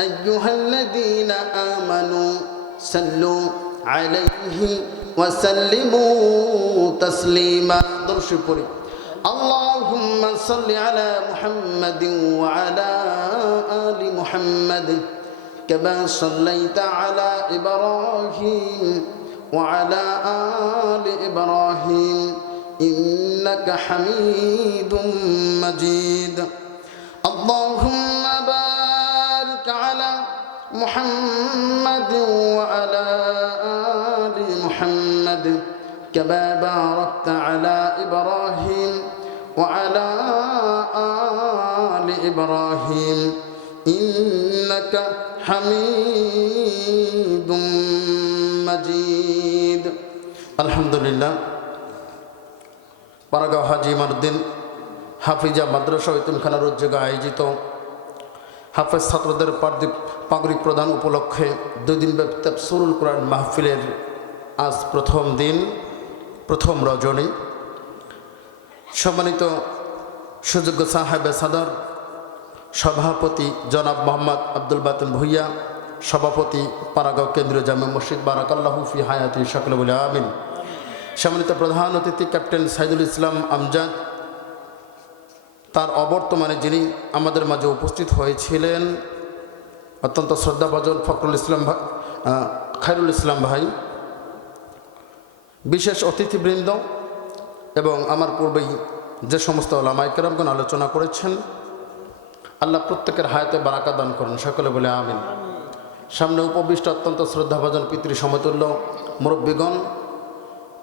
أيها الذين آمنوا صلوا عليه وسلموا تسليما درشপুরি اللهم صل على محمد وعلى آل محمد كما صليت على إبراهيم وعلى آل إبراهيم إنك حميد مجيد اللهم بارك على محمد وعلى آل محمد كما باركت على إبراهيم وعلى آل إبراهيم إنك حميد مجيد الحمد لله পারাগাঁও হাজী ইমানুদ্দিন হাফিজা মাদ্রাসা ইতিমখানার উদ্যোগে আয়োজিত হাফেজ ছাত্রদের পাগড়ি প্রদান উপলক্ষে 2 দিনব্যাপী তাফসীরুল কোরআন মাহফিলের আজ প্রথম দিন, প্রথম রজনী। সম্মানিত সুযোগ্য সাহেবে সাদর সভাপতি জনাব মোহাম্মদ আব্দুল বাতিন ভুইয়া, সভাপতি পারাগাঁও কেন্দ্রীয় জামে মসজিদ, বারাকাল্লাহু ফি হায়াতি, সকলে বলে আমিন। সম্মানিত প্রধান অতিথি ক্যাপ্টেন সাইদুল ইসলাম আমজাদ, তার অবর্তমানে যিনি আমাদের মাঝে উপস্থিত হয়েছিলেন অত্যন্ত শ্রদ্ধাভাজন খায়রুল ইসলাম ভাই, বিশেষ অতিথিবৃন্দ এবং আমার পূর্বেই যে সমস্ত ওলামায়ে কেরামগণ আলোচনা করেছেন, আল্লাহ প্রত্যেকের হায়াতে বারাকা দান করেন, সকলে বলে আমিন। সামনে উপবিষ্ট অত্যন্ত শ্রদ্ধাভাজন পিতৃ সমতুল্য মুরব্বীগণ,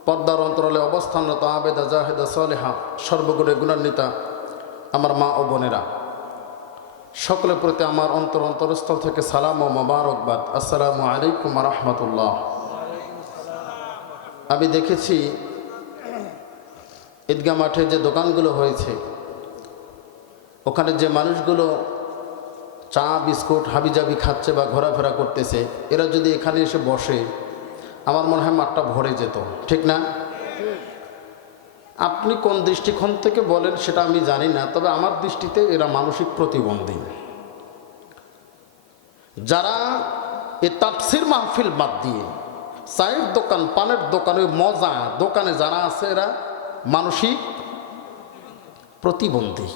পর্দার অন্তরালে অবস্থানরত আবেদা জাহেদা সালেহা, সর্বগুণে গুণান্বিতা আমার মা ও বোনেরা, সকলের প্রতি আমার অন্তরস্থল থেকে সালাম ও মোবারকবাদ। আসসালামু আলাইকুম ওয়া রাহমাতুল্লাহ। আমি দেখেছি ঈদগাহ মাঠে যে দোকানগুলো হয়েছে, ওখানে যে মানুষগুলো চা বিস্কুট হাবিজাবি খাচ্ছে বা ঘোরাফেরা করতেছে, এরা যদি এখানে এসে বসে, আমার মনে হয় মাঠটা ভরে যেত, ঠিক না? আপনি কোন দৃষ্টিকোণ থেকে বলেন সেটা আমি জানি না, তবে আমার দৃষ্টিতে এরা মানসিক প্রতিবন্ধী। যারা এই তাফসীর মাহফিল বাদ দিয়ে চায়ের দোকান, পানের দোকানে, মজা দোকানে যারা আছে, এরা মানসিক প্রতিবন্ধী।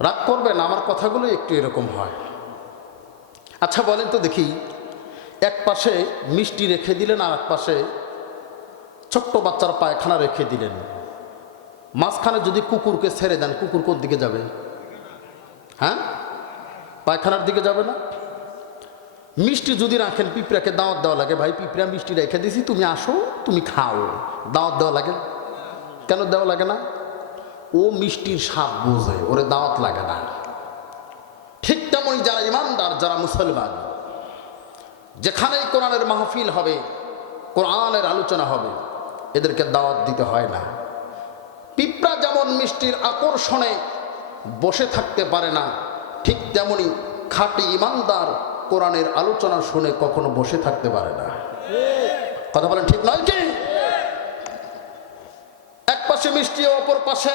রাগ করবেন, আমার কথাগুলো একটু এরকম হয়। আচ্ছা বলেন তো দেখি, এক পাশে মিষ্টি রেখে দিলেন, আর এক পাশে ছোট্ট বাচ্চার পায়খানা রেখে দিলেন, মাঝখানে যদি কুকুরকে ছেড়ে দেন, কুকুর কোন দিকে যাবে? হ্যাঁ, পায়খানার দিকে যাবে না? মিষ্টি যদি রাখেন, পিঁপড়াকে দাওয়াত দেওয়া লাগে, ভাই পিঁপড়া মিষ্টি রেখে দিয়েছি, তুমি আসো, তুমি খাও, দাওয়াত দেওয়া লাগে? কেন দেওয়া লাগে না? ও মিষ্টির স্বাদ বোঝে, ওরে দাওয়াত লাগে না। ঠিক তেমনই যারা ইমানদার, যারা মুসলমান, যেখানেই কোরআনের মাহফিল হবে, কোরআনের আলোচনা হবে, এদেরকে দাওয়াত দিতে হয় না। পিঁপড়া যেমন মিষ্টির আকর্ষণে বসে থাকতে পারে না, ঠিক তেমনি খাঁটি ইমানদার কোরআনের আলোচনা শুনে কখনো বসে থাকতে পারে না। কথা বলেন ঠিক নয় কি? এক পাশে মিষ্টি, অপর পাশে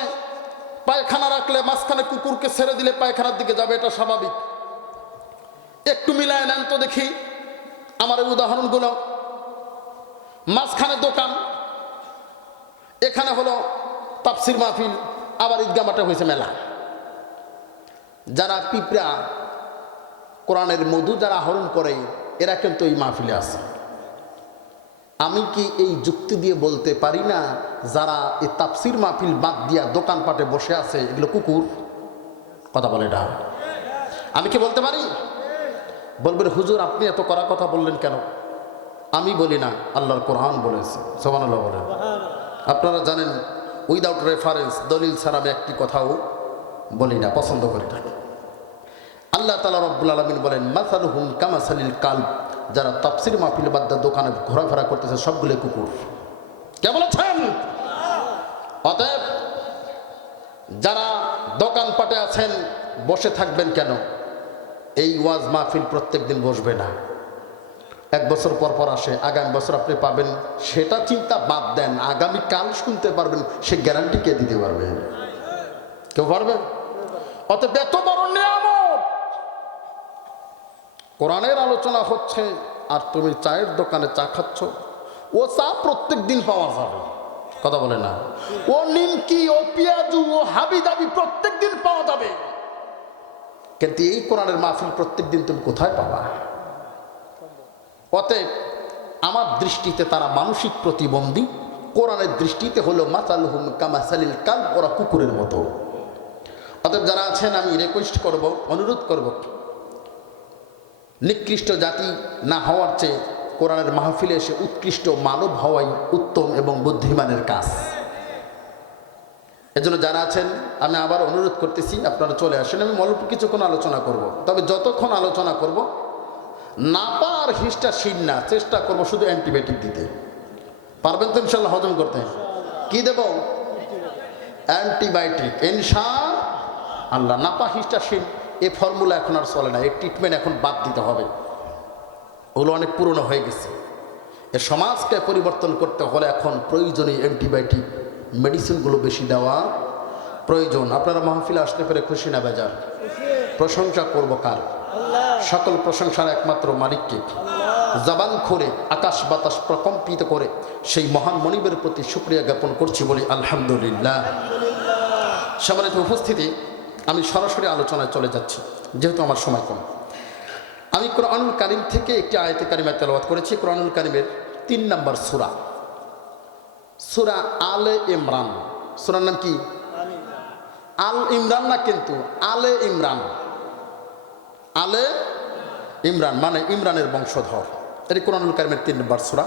পায়খানা রাখলে, মাঝখানে কুকুরকে ছেড়ে দিলে পায়খানার দিকে যাবে, এটা স্বাভাবিক। একটু মিলায় নেন তো দেখি আমার এই উদাহরণগুলো। মাঝখানে দোকান, এখানে হলো তাফসীর মাহফিল, আবার ঈদগাহ মাঠে হয়েছে মেলা। যারা পিঁপড়া কোরআনের মধু যারা আহরণ করে, এরা কিন্তু এই মাহফিলে আছে। আমি কি এই যুক্তি দিয়ে বলতে পারি না যারা এই তাফসীর মাহফিল বাদ দিয়া দোকানপাটে বসে আছে, এগুলো কুকুর? কথা বলে এটা আমি কি বলতে পারি? বলবেন হুজুর আপনি এত কড়া কথা বললেন কেন? আমি বলি না, আল্লাহর কোরআন বলেছে, সুবহানাল্লাহ বলেন। আপনারা জানেন উইদাউট রেফারেন্স, দলিল ছাড়া আমি একটি কথাও বলি না, পছন্দ করি না। আল্লাহ তাআলা রব্বুল আলামিন বলেন, মাসালুহুম কামাসালিল কালব, যারা তাফসীর মাহফিল বাদ দিয়ে দোকানে ঘোরাফেরা করতেছে সবগুলো কুকুর। কে বলেছেন? অতএব যারা দোকানপাটে আছেন, বসে থাকবেন কেন? এই ওয়াজ মাহফিল প্রত্যেক দিন বসবে না, এক বছর পর পর আসে, আগামী বছর আপনি পাবেন, সেটা চিন্তা বাদ দেন। আগামী কাল শুনতে পারবেন, সে গ্যারান্টি কে দিতে পারবে? কেউ পারবে? অতএব এত বড় নিয়ামত কোরআনের আলোচনা হচ্ছে আর তুমি চায়ের দোকানে চা খাচ্ছ। ও চা প্রত্যেক দিন পাওয়া যাবে, কথা বলে না। ও নিমকি, ও পেঁয়াজু, ও হাবি দাবি প্রত্যেক দিন পাওয়া যাবে, কিন্তু এই কোরআনের মাহফিল প্রত্যেক দিন তুমি কোথায় পাবা? অতএব আমার দৃষ্টিতে তারা মানসিক প্রতিবন্ধী, কোরআনের দৃষ্টিতে হলো মাসালুহুম কামাসালিল কালব, ওরা কুকুরের মতো। অতএব যারা আছেন আমি রিকোয়েস্ট করব, অনুরোধ করব, নিকৃষ্ট জাতি না হওয়ার চেয়ে কোরআনের মাহফিলে এসে উৎকৃষ্ট মানব হওয়াই উত্তম এবং বুদ্ধিমানের কাজ। এজন্য যারা আছেন আমি আবার অনুরোধ করতেছি, আপনারা চলে আসেন। আমি অল্প কিছুক্ষণ আলোচনা করব, তবে যতক্ষণ আলোচনা করব নাপা আর হিস্টা শিন না, চেষ্টা করব শুধু অ্যান্টিবায়োটিক দিতে। পারবেন তো ইনশাল্লাহ হজম করতে? কি দেব? অ্যান্টিবায়োটিক ইনশাআল্লাহ। নাপা হিস্টা শিন এ ফর্মুলা এখন আর চলে না, এই ট্রিটমেন্ট এখন বাদ দিতে হবে, ওগুলো অনেক পুরনো হয়ে গেছে। এ সমাজকে পরিবর্তন করতে হলে এখন প্রয়োজনীয় অ্যান্টিবায়োটিক মেডিসিনগুলো বেশি দেওয়া প্রয়োজন। আপনারা মাহফিলে আসতে পেরে খুশি না বেজার? প্রশংসা করব কার? সকল প্রশংসার একমাত্র মালিককে। জবান খুলে আকাশ বাতাস প্রকম্পিত করে সেই মহান মনিবের প্রতি শুকরিয়া জ্ঞাপন করছি, বলি আলহামদুলিল্লাহ। সম্মানিত উপস্থিতি, আমি সরাসরি আলোচনায় চলে যাচ্ছি যেহেতু আমার সময় কম। আমি কোরআনুল কারীম থেকে একটি আয়াতে কারিমা তেলাওয়াত করেছি। কোরআনুল কারীমের 3 নম্বর সূরা, সূরা আলে ইমরান। সূরার নাম কি? আল ইমরান না, কিন্তু আলে ইমরান। আলে ইমরান মানে ইমরানের বংশধর। এটি কোরআনুল কারীমের 3 নম্বর সূরা।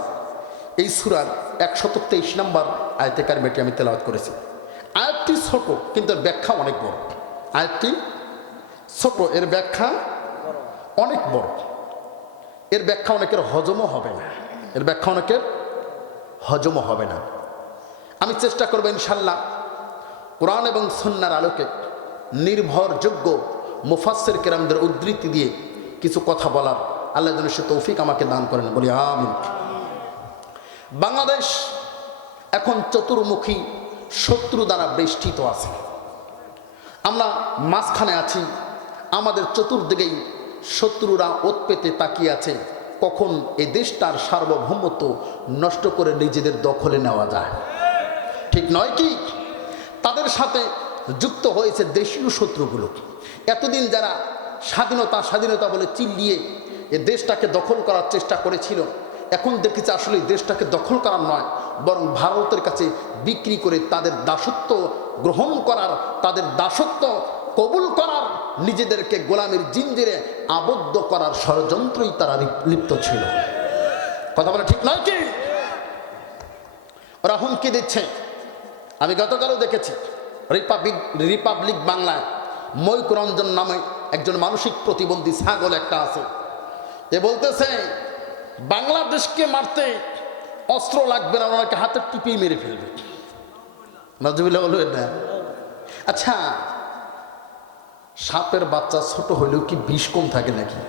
এই সূরার 123 নম্বর আয়াতে কারিমাটি আমি তেলাওয়াত করেছি। আয়াতটি ছোট কিন্তু এর ব্যাখ্যা অনেক বড়। আয়াতটি ছোট, এর ব্যাখ্যা অনেক বড়। এর ব্যাখ্যা অনেকের হজমও হবে না, এর ব্যাখ্যা অনেকের হজমও হবে না। আমি চেষ্টা করব ইনশাল্লাহ কোরআন এবং সুন্নাহর আলোকে নির্ভরযোগ্য মুফাসসির কেরামদের উদ্ধৃতি দিয়ে কিছু কথা বলার। আল্লাহ যেন সে তৌফিক আমাকে দান করেন, বলি আমিন। বাংলাদেশ এখন চতুর্মুখী শত্রু দ্বারা বেষ্টিত আছে। আমরা মাঝখানে আছি, আমাদের চতুর্দিকেই শত্রুরা ওত পেতে তাকিয়ে আছে কখন এই দেশটার সার্বভৌমত্ব নষ্ট করে নিজেদের দখলে নেওয়া যায়, ঠিক নয় কি? তাদের সাথে যুক্ত হয়েছে দেশীয় শত্রুগুলো। এতদিন যারা স্বাধীনতা স্বাধীনতা বলে চিল্লিয়ে এ দেশটাকে দখল করার চেষ্টা করেছিল, এখন দেখেছে আসলে দেশটাকে দখল করার নয়, বরং ভারতের কাছে বিক্রি করে তাদের দাসত্ব গ্রহণ করার, তাদের দাসত্ব কবুল করার, নিজেদেরকে গোলামের জিঞ্জিরে আবদ্ধ করার ষড়যন্ত্রই তারা লিপ্ত ছিল। কথা বলে ঠিক নয় কি? ওরা হুমকি দিচ্ছে। আমি গতকালও দেখেছি রিপাবলিক বাংলায় ময়ূক রঞ্জন নামে একজন মানসিক প্রতিবন্ধী ছাগল একটা আছে, এ বলতেছে বাংলাদেশকে মারতে অস্ত্র লাগবে না, ওনাকে হাতে টিপিয়ে মেরে ফেলবে। নাজুবিল্লাহ বলবেন না? আচ্ছা, সাপের বাচ্চা ছোট হইলেও কি বিষ কম থাকে নাকি?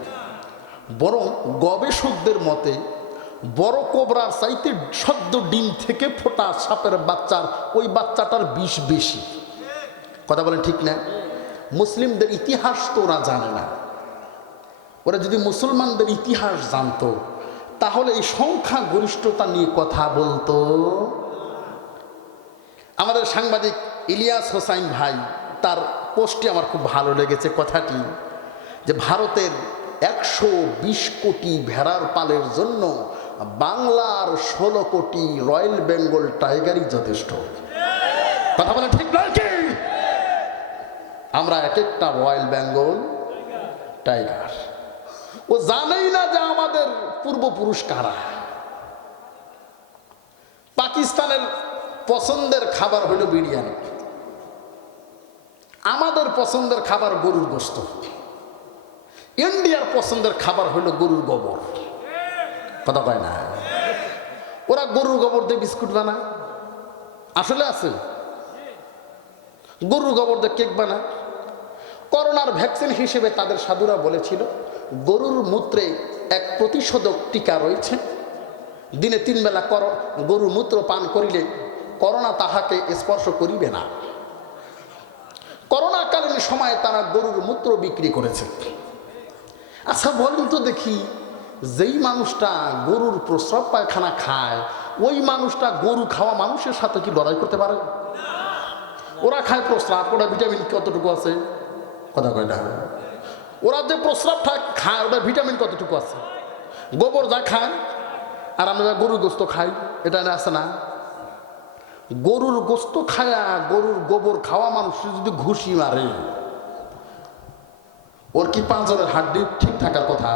বরং গবেষকদের মতে বড় কোবরার চাইতে সদ্য ডিম থেকে ফোটা সাপের বাচ্চার ওই বাচ্চাটার বিষ বেশি। কথা বলেন ঠিক না? মুসলিমদের ইতিহাস তো ওরা জানে না। ওরা যদি মুসলমানদের ইতিহাস জানতো তাহলে এই সংখ্যা গরিষ্ঠতা নিয়ে কথা বলতো। আমাদের সাংবাদিক ইলিয়াস হোসাইন ভাই, তার পোস্টটি আমার খুব ভালো লেগেছে কথাটি, যে ভারতের 120 কোটি ভেড়ার পালের জন্য বাংলার 16 কোটি রয়্যাল বেঙ্গল টাইগারই যথেষ্ট। কথা বলে ঠিক নয় কি? আমরা এক একটা রয়্যাল বেঙ্গল টাইগার। ও জানেই না যে আমাদের পূর্বপুরুষ কারা। পাকিস্তানের পছন্দের খাবার হইল বিরিয়ানি, আমাদের পছন্দের খাবার গরুর গোশত, ইন্ডিয়ার পছন্দের খাবার হইল গরুর গোবর। কথা কয় না? ওরা গরুর গোবর দিয়ে বিস্কুট বানায়, আসলে আছে গরুর গোবর দিয়ে কেক বানায়। করোনার ভ্যাকসিন হিসেবে তাদের সাধুরা বলেছিল গরুর মূত্রে এক প্রতিষেধক টিকা রয়েছে, দিনে 3 বেলা গরুর মূত্র পান করিলে করোনা তাহাকে স্পর্শ করিবে না। করোনাকালীন সময়ে তারা গরুর মূত্র বিক্রি করেছে। আচ্ছা বলেন তো দেখি, যেই মানুষটা গরুর প্রস্রাব পায়খানা খায়, ওই মানুষটা গরু খাওয়া মানুষের সাথে কি লড়াই করতে পারে? ওরা খায় প্রস্রাব, ওরা ভিটামিন কতটুকু আছে? কথা কয় না। ওরা যে প্রস্রাবটা খায় ওটা ভিটামিন কতটুকু আছে? গোবর যা খায়, আর আমরা গরুর গোস্ত খাই, এটা আছে না? গরুর গোস্ত খায়া গরুর গোবর খাওয়া মানুষ যদি ঘুষি মারে, ওর কি পাঁচজনের হাড্ডি ঠিক থাকার কথা?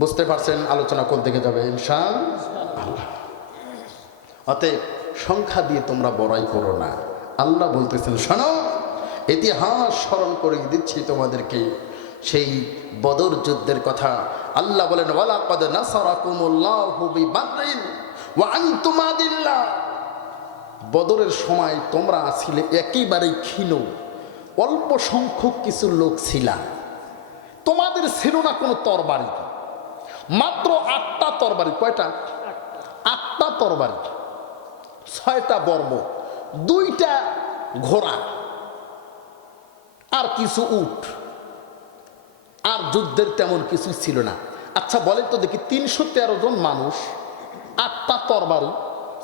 বুঝতে পারছেন আলোচনা কোন দিকে যাবে ইনশাআল্লাহ। অতএব সংখ্যা দিয়ে তোমরা বড়াই করো না। আল্লাহ বলতেছেন, শোনো, ইতিহাস স্মরণ করে দিচ্ছি তোমাদেরকে সেই বদর যুদ্ধের কথা। আল্লাহ বলেন, ওয়ালাকাদ নাসারাকুমুল্লাহু বিবাদরিন ওয়া আনতুম আদিল্লা। বদরের সময় তোমরা ছিলে একেবারেই ক্ষীণ, অল্প সংখ্যক কিছু লোক ছিলা, তোমাদের ছিল না কোনো তরবারি, মাত্র 8টা তরবারি। কয়টা? 8টা তরবারি, 6টা বর্ম, 2টা ঘোড়া, আর কিছু উট, আর যুদ্ধের তেমন কিছুই ছিল না। আচ্ছা বলেন তো দেখি, 313 জন মানুষ, 8টা তরবারি,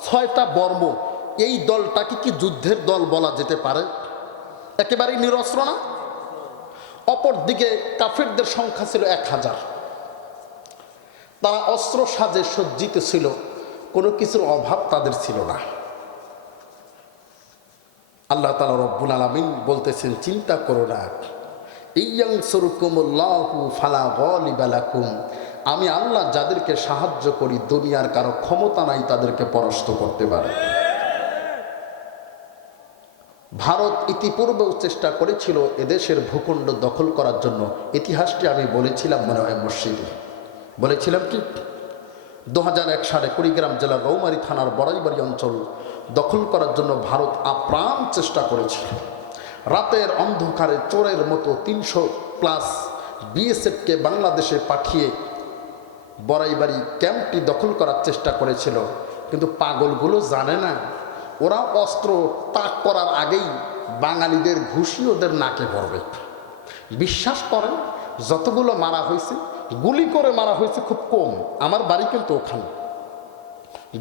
6টা বর্ম, এই দলটাকে কি যুদ্ধের দল বলা যেতে পারে? একেবারেই নিরস্ত্র না? অপরদিকে কাফেরদের সংখ্যা ছিল 1000। তারা অস্ত্র সাজে সজ্জিত ছিল, কোনো কিছুর অভাব তাদের ছিল না। আল্লাহ তাআলা রব্বুল আলামিন বলতেছেন, চিন্তা করো না, ইয়ানসুরকুমুল্লাহু ফালা গালিবা লাকুম। আমি আল্লাহ যাদেরকে সাহায্য করি, দুনিয়ার কারো ক্ষমতা নাই তাদেরকে পরাস্ত করতে পারে। ভারত ইতিপূর্বেও চেষ্টা করেছিল এদেশের ভূখণ্ড দখল করার জন্য। ইতিহাসটি আমি বলেছিলাম মনে হয় মসজিদে, বলেছিলাম কি 2001 সালে কুড়িগ্রাম জেলার রৌমারী থানার বড়াইবাড়ি অঞ্চল দখল করার জন্য ভারত আপ্রাণ চেষ্টা করেছিল। রাতের অন্ধকারে চোরের মতো 300+ বিএসএফকে বাংলাদেশে পাঠিয়ে বড়াইবাড়ি ক্যাম্পটি দখল করার চেষ্টা করেছিল। কিন্তু পাগলগুলো জানে না, ওরা অস্ত্র তাক করার আগেই বাঙালিদের ঘুষি ওদের নাকে পড়বে। বিশ্বাস করেন, যতগুলো মারা হয়েছে, গুলি করে মারা হয়েছে খুব কম। আমার বাড়ি কিন্তু ওখানে,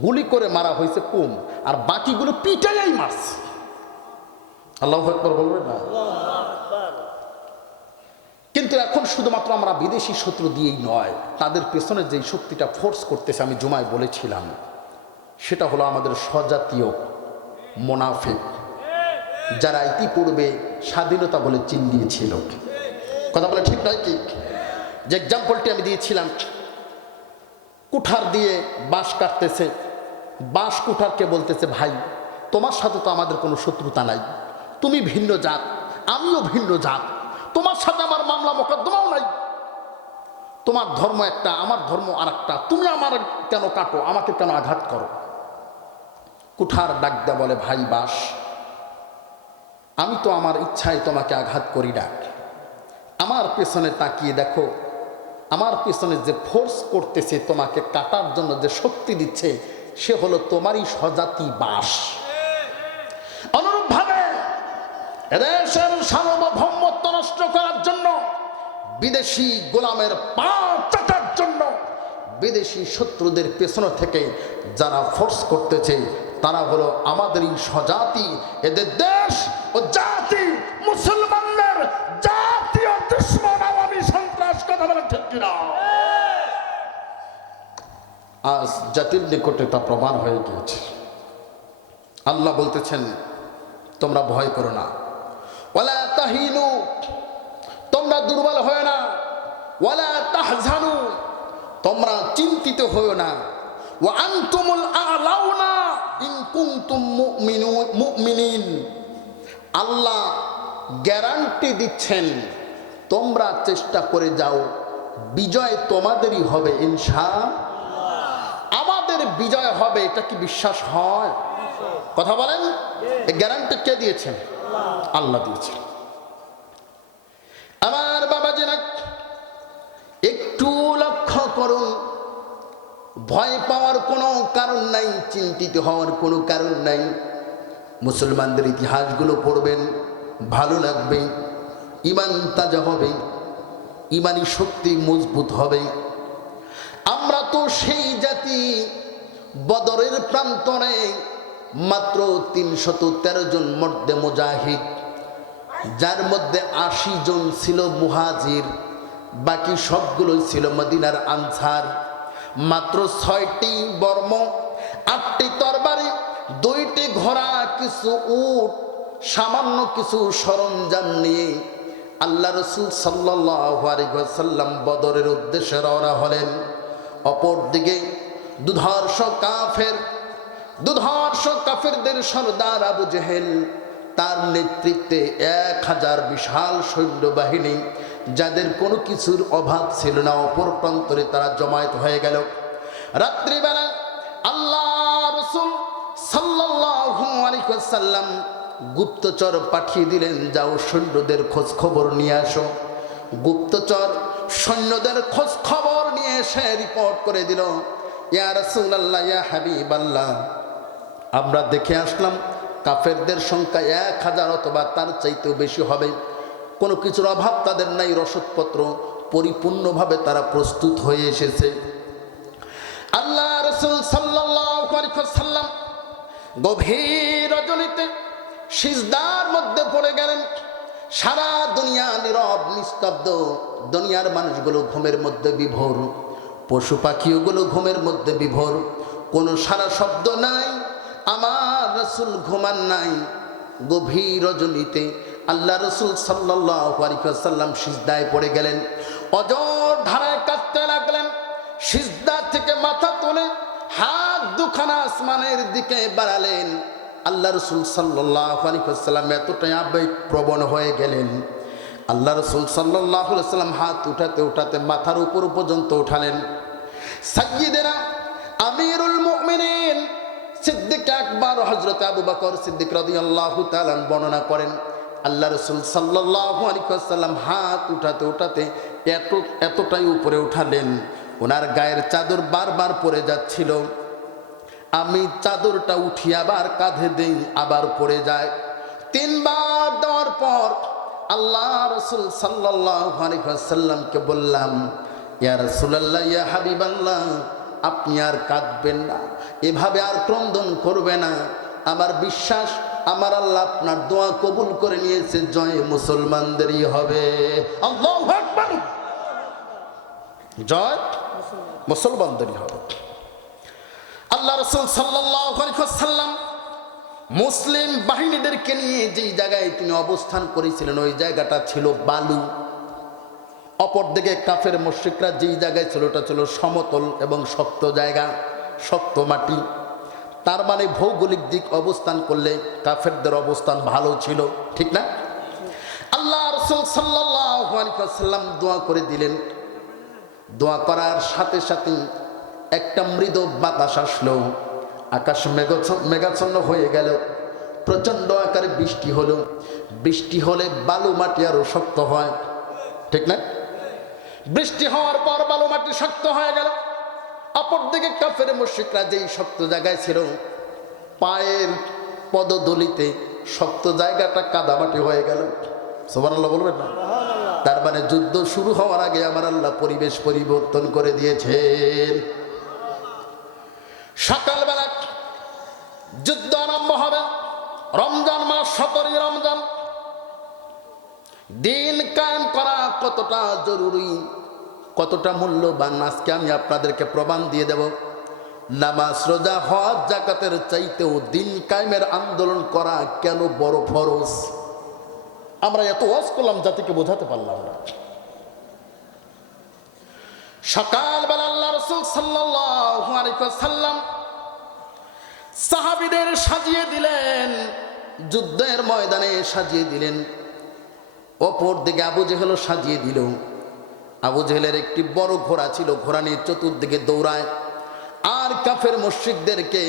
গুলি করে মারা হয়েছে কম, আর বাকিগুলো পিটাইয়াই মারছে। আল্লাহু আকবার বলবেন না? কিন্তু এখন শুধুমাত্র আমরা বিদেশি শত্রু দিয়েই নয়, তাদের পেছনে যেই শক্তিটা ফোর্স করতেছে, আমি জুমায় বলেছিলাম, সেটা হলো আমাদের স্বজাতীয় মুনাফিক, যারা ইতিপূর্বে স্বাধীনতা বলে চিন দিয়েছিল। কথা বলে ঠিক নয় কি? যে এক্সাম্পলটি আমি দিয়েছিলাম, কুঠার দিয়ে বাঁশ কাটতেছে, বাঁশ কুঠারকে বলতেছে, ভাই তোমার সাথে তো আমাদের কোনো শত্রুতা নাই, তুমি ভিন্ন জাত, আমিও ভিন্ন জাত, তোমার সাথে আমার মামলা মোকদ্দমাও নাই, তোমার ধর্ম একটা, আমার ধর্ম আর একটা, তুমি আমার কেন কাটো, আমাকে কেন আঘাত করো? কুঠার ডাক দেয়া বলে, ভাই বাঁশ, আমি তো আমার ইচ্ছায় তোমাকে আঘাত করি না, আমার পেছনে তাকিয়ে দেখো, আমার পেছনে যে ফোর্স করতেছে তোমাকে কাটার জন্য, যে শক্তি দিচ্ছে, সে হলো তোমারই স্বজাতি বাঁশ। অনুরূপভাবে এদেশের সার্বভৌমত্ব নষ্ট করার জন্য, বিদেশি গোলামের পা চাটার জন্য, বিদেশি শত্রুদের পেছন থেকে যারা ফোর্স করতেছে, তারা হলো আমাদেরই স্বজাতি। এদের দেশ ও জাতি মুসলমানদের জাতীয় দুশমন, আওয়ামী সন্ত্রাস। কথা বলেন ঠিক কিনা? আজ জাতির নিকটে তা প্রমাণ হয়ে গিয়েছে। আল্লাহ বলতেছেন, তোমরা ভয় করো না, ওয়ালা তাহিনু, তোমরা দুর্বল হয় না, ওয়ালা তাহজানু, তোমরা চিন্তিত হও না, ওয়া আনতুমুল আ'লাউনা ইন কুনতুম মুমিনিন। আল্লাহ গ্যারান্টি দিচ্ছেন, তোমরা চেষ্টা করে যাও, বিজয় তোমাদেরই হবে ইনশাআল্লাহ। আমাদের বিজয় হবে, এটা কি বিশ্বাস হয়? কথা বলেন, এই গ্যারান্টি কে দিয়েছেন? আল্লাহ দিয়েছেন। আমার বাবাজিরা, একটু লক্ষ্য করুন, ভয় পাওয়ার কোনো কারণ নাই, চিন্তিত হওয়ার কোনো কারণ নাই। মুসলমানদের ইতিহাসগুলো পড়বেন, ভালো লাগবে, ইমান তাজা হবে। ইমানি শক্তি মজবুত হবে। আমরা তো সেই জাতি, বদরের প্রান্তরে মাত্র 313 জন মর্দে মুজাহিদ, যার মধ্যে 80 জন ছিল মুহাজির, বাকি সবগুলোই ছিল মদিনার আনসার। মাত্র 6টি বর্ম, 8টি তরবারি, 2টি ঘোড়া, কিছু উট, সামান্য কিছু সরঞ্জাম নিয়ে আল্লাহ রাসূল সাল্লাল্লাহু আলাইহি ওয়াসাল্লাম বদরের উদ্দেশ্যে রওনা হলেন। অপরদিকে দুধর্ষ কাফেরদের সর্দার আবু জেহেল, তার নেতৃত্বে 1000 বিশাল সৈন্যবাহিনী, যাদের কোনো কিছুর অভাব ছিল না, অপর প্রান্তরে তারা জমায়েত হয়ে গেল। রাত্রিবেলা আল্লাহ রাসূল সাল্লাল্লাহু আলাইহি ওয়াসাল্লাম গুপ্তচর পাঠিয়ে দিলেন, যাও সৈন্যদের খোঁজ খবর নিয়ে আসো। গুপ্তচর সৈন্যদের খোঁজ খবর নিয়ে এসে রিপোর্ট করে দিল, ইয়া রাসূলুল্লাহ, ইয়া হাবিবাল্লাহ, আমরা দেখে আসলাম কাফেরদের সংখ্যা 1000 অথবা তার চাইতেও বেশি হবে। কোনো কিছুর অভাব তাদের নাই, রসদপত্র পরিপূর্ণভাবে তারা প্রস্তুত হয়ে এসেছে। আল্লাহ রাসূল সাল্লাল্লাহু আলাইহি ওয়াসাল্লাম গভীর রজনীতে সিজদার মধ্যে পড়ে গেলেন। সারা দুনিয়া নীরব নিস্তব্ধ, দুনিয়ার মানুষগুলো ঘুমের মধ্যে বিভোর, পশু পাখিগুলো ঘুমের মধ্যে বিভোর, কোনো সারা শব্দ নাই। আমার রাসূল ঘুমান নাই। গভীর রজনীতে আল্লাহ রাসূল সাল্লাল্লাহু আলাইহি ওয়াসাল্লাম সিজদায় পড়ে গেলেন, অজর ধারায় কাঁদতে লাগলেন। সিজদা থেকে মাথা তুলে হাত দুখানা আসমানের দিকে বাড়ালেন। আল্লাহ রাসূল সাল্লাল্লাহু আলাইহি ওয়াসাল্লাম এতটাই আবেগপ্রবণ হয়ে গেলেন, আল্লাহ রাসূল সাল্লাল্লাহু আলাইহি ওয়াসাল্লাম হাত উঠাতে উঠাতে মাথার উপর পর্যন্ত উঠালেন। সাইয়্যিদেনা আমিরুল মুমিনিন সিদ্দিক আকবর হযরত আবু বকর সিদ্দিক রাদিয়াল্লাহু তাআলা বর্ণনা করেন, আল্লাহ রাসূল সাল্লাল্লাহু আলাইহি ওয়াসাল্লাম হাত উঠাতে উঠাতে এতটাই উপরে উঠালেন, ওনার গায়ের চাদর বারবার পড়ে যাচ্ছিল। আমি চাদরটা উঠি আবার কাঁধে দেই, আবার পড়ে যায়। 3 বার দেওয়ার পর আল্লাহ রাসূল সাল্লাল্লাহু আলাইহি ওয়াসাল্লামকে বললাম, ইয়া রাসূলুল্লাহ, ইয়া হাবিবাল্লাহ, আপনি আর কাঁদবেন না, এভাবে আর ক্রন্দন করবে না। আমার বিশ্বাস, আমার আল্লাহ আপনার দোয়া কবুল করে নিয়েছে, জয় মুসলমানদেরই হবে। আল্লাহু আকবার, জয় মুসলমানদেরই হবে। আল্লাহ রাসূল সাল্লাল্লাহু আলাইহি ওয়াসাল্লাম মুসলিম বাহিনীদেরকে নিয়ে যেই জায়গায় তিনি অবস্থান করেছিলেন, ওই জায়গাটা ছিল বালু। অপরদিকে কাফের মুশরিকরা যেই জায়গায় ছিল, ওটা ছিল সমতল এবং শক্ত জায়গা, শক্ত মাটি। তার মানে ভৌগোলিক দিক অবস্থান করলে কাফেরদের অবস্থান ভালো ছিল, ঠিক না? আল্লাহ রাসূল সাল্লাল্লাহু আলাইহি ওয়াসাল্লাম দোয়া করে দিলেন। দোয়া করার সাথে সাথে একটা মৃদু বাতাস আসলো, আকাশ মেঘাচ্ছন্ন হয়ে গেল, প্রচন্ড আকারে বৃষ্টি হলো। বৃষ্টি হলে বালু মাটি আরো শক্ত হয়, ঠিক না? বৃষ্টি হওয়ার পর বালু মাটি শক্ত হয়ে গেল। অপরদিকে কাফের মুশরিকরা যেই শক্ত জায়গায় ছিল, পায়ের পদধূলিতে শক্ত জায়গাটা কাদামাটি হয়ে গেল। সুবহানাল্লাহ বলবেন না? তার মানে যুদ্ধ শুরু হওয়ার আগে আমার আল্লাহ পরিবেশ পরিবর্তন করে দিয়েছেন। সকালবেলা যুদ্ধ আরম্ভ হবে। রমজান মাস, 17 রমজান। দিন কায়েম করা কতটা জরুরি, কতটা মূল্যবান, আজকে আমি আপনাদেরকে প্রমাণ দিয়ে দেব। নামাজ, রোজা, হজ, যাকাতের চাইতেও দিন কায়েমের আন্দোলন করা কেন বড় ফরজ। আমরা এত ওয়াজ করলাম, জাতিকে বোঝাতে পারলাম না। সকালবেলা আল্লাহ রাসূল সাল্লাল্লাহু আলাইহি ওয়াসাল্লাম সাহাবীদের সাজিয়ে দিলেন, যুদ্ধের ময়দানে সাজিয়ে দিলেন। অপর দিকে আবু জেহেলও সাজিয়ে দিল। আবু জেহেলের একটি বড় ঘোড়া ছিল, ঘোড়া নিয়ে চতুর্দিকে দৌড়ায় আর কাফের মুশরিকদেরকে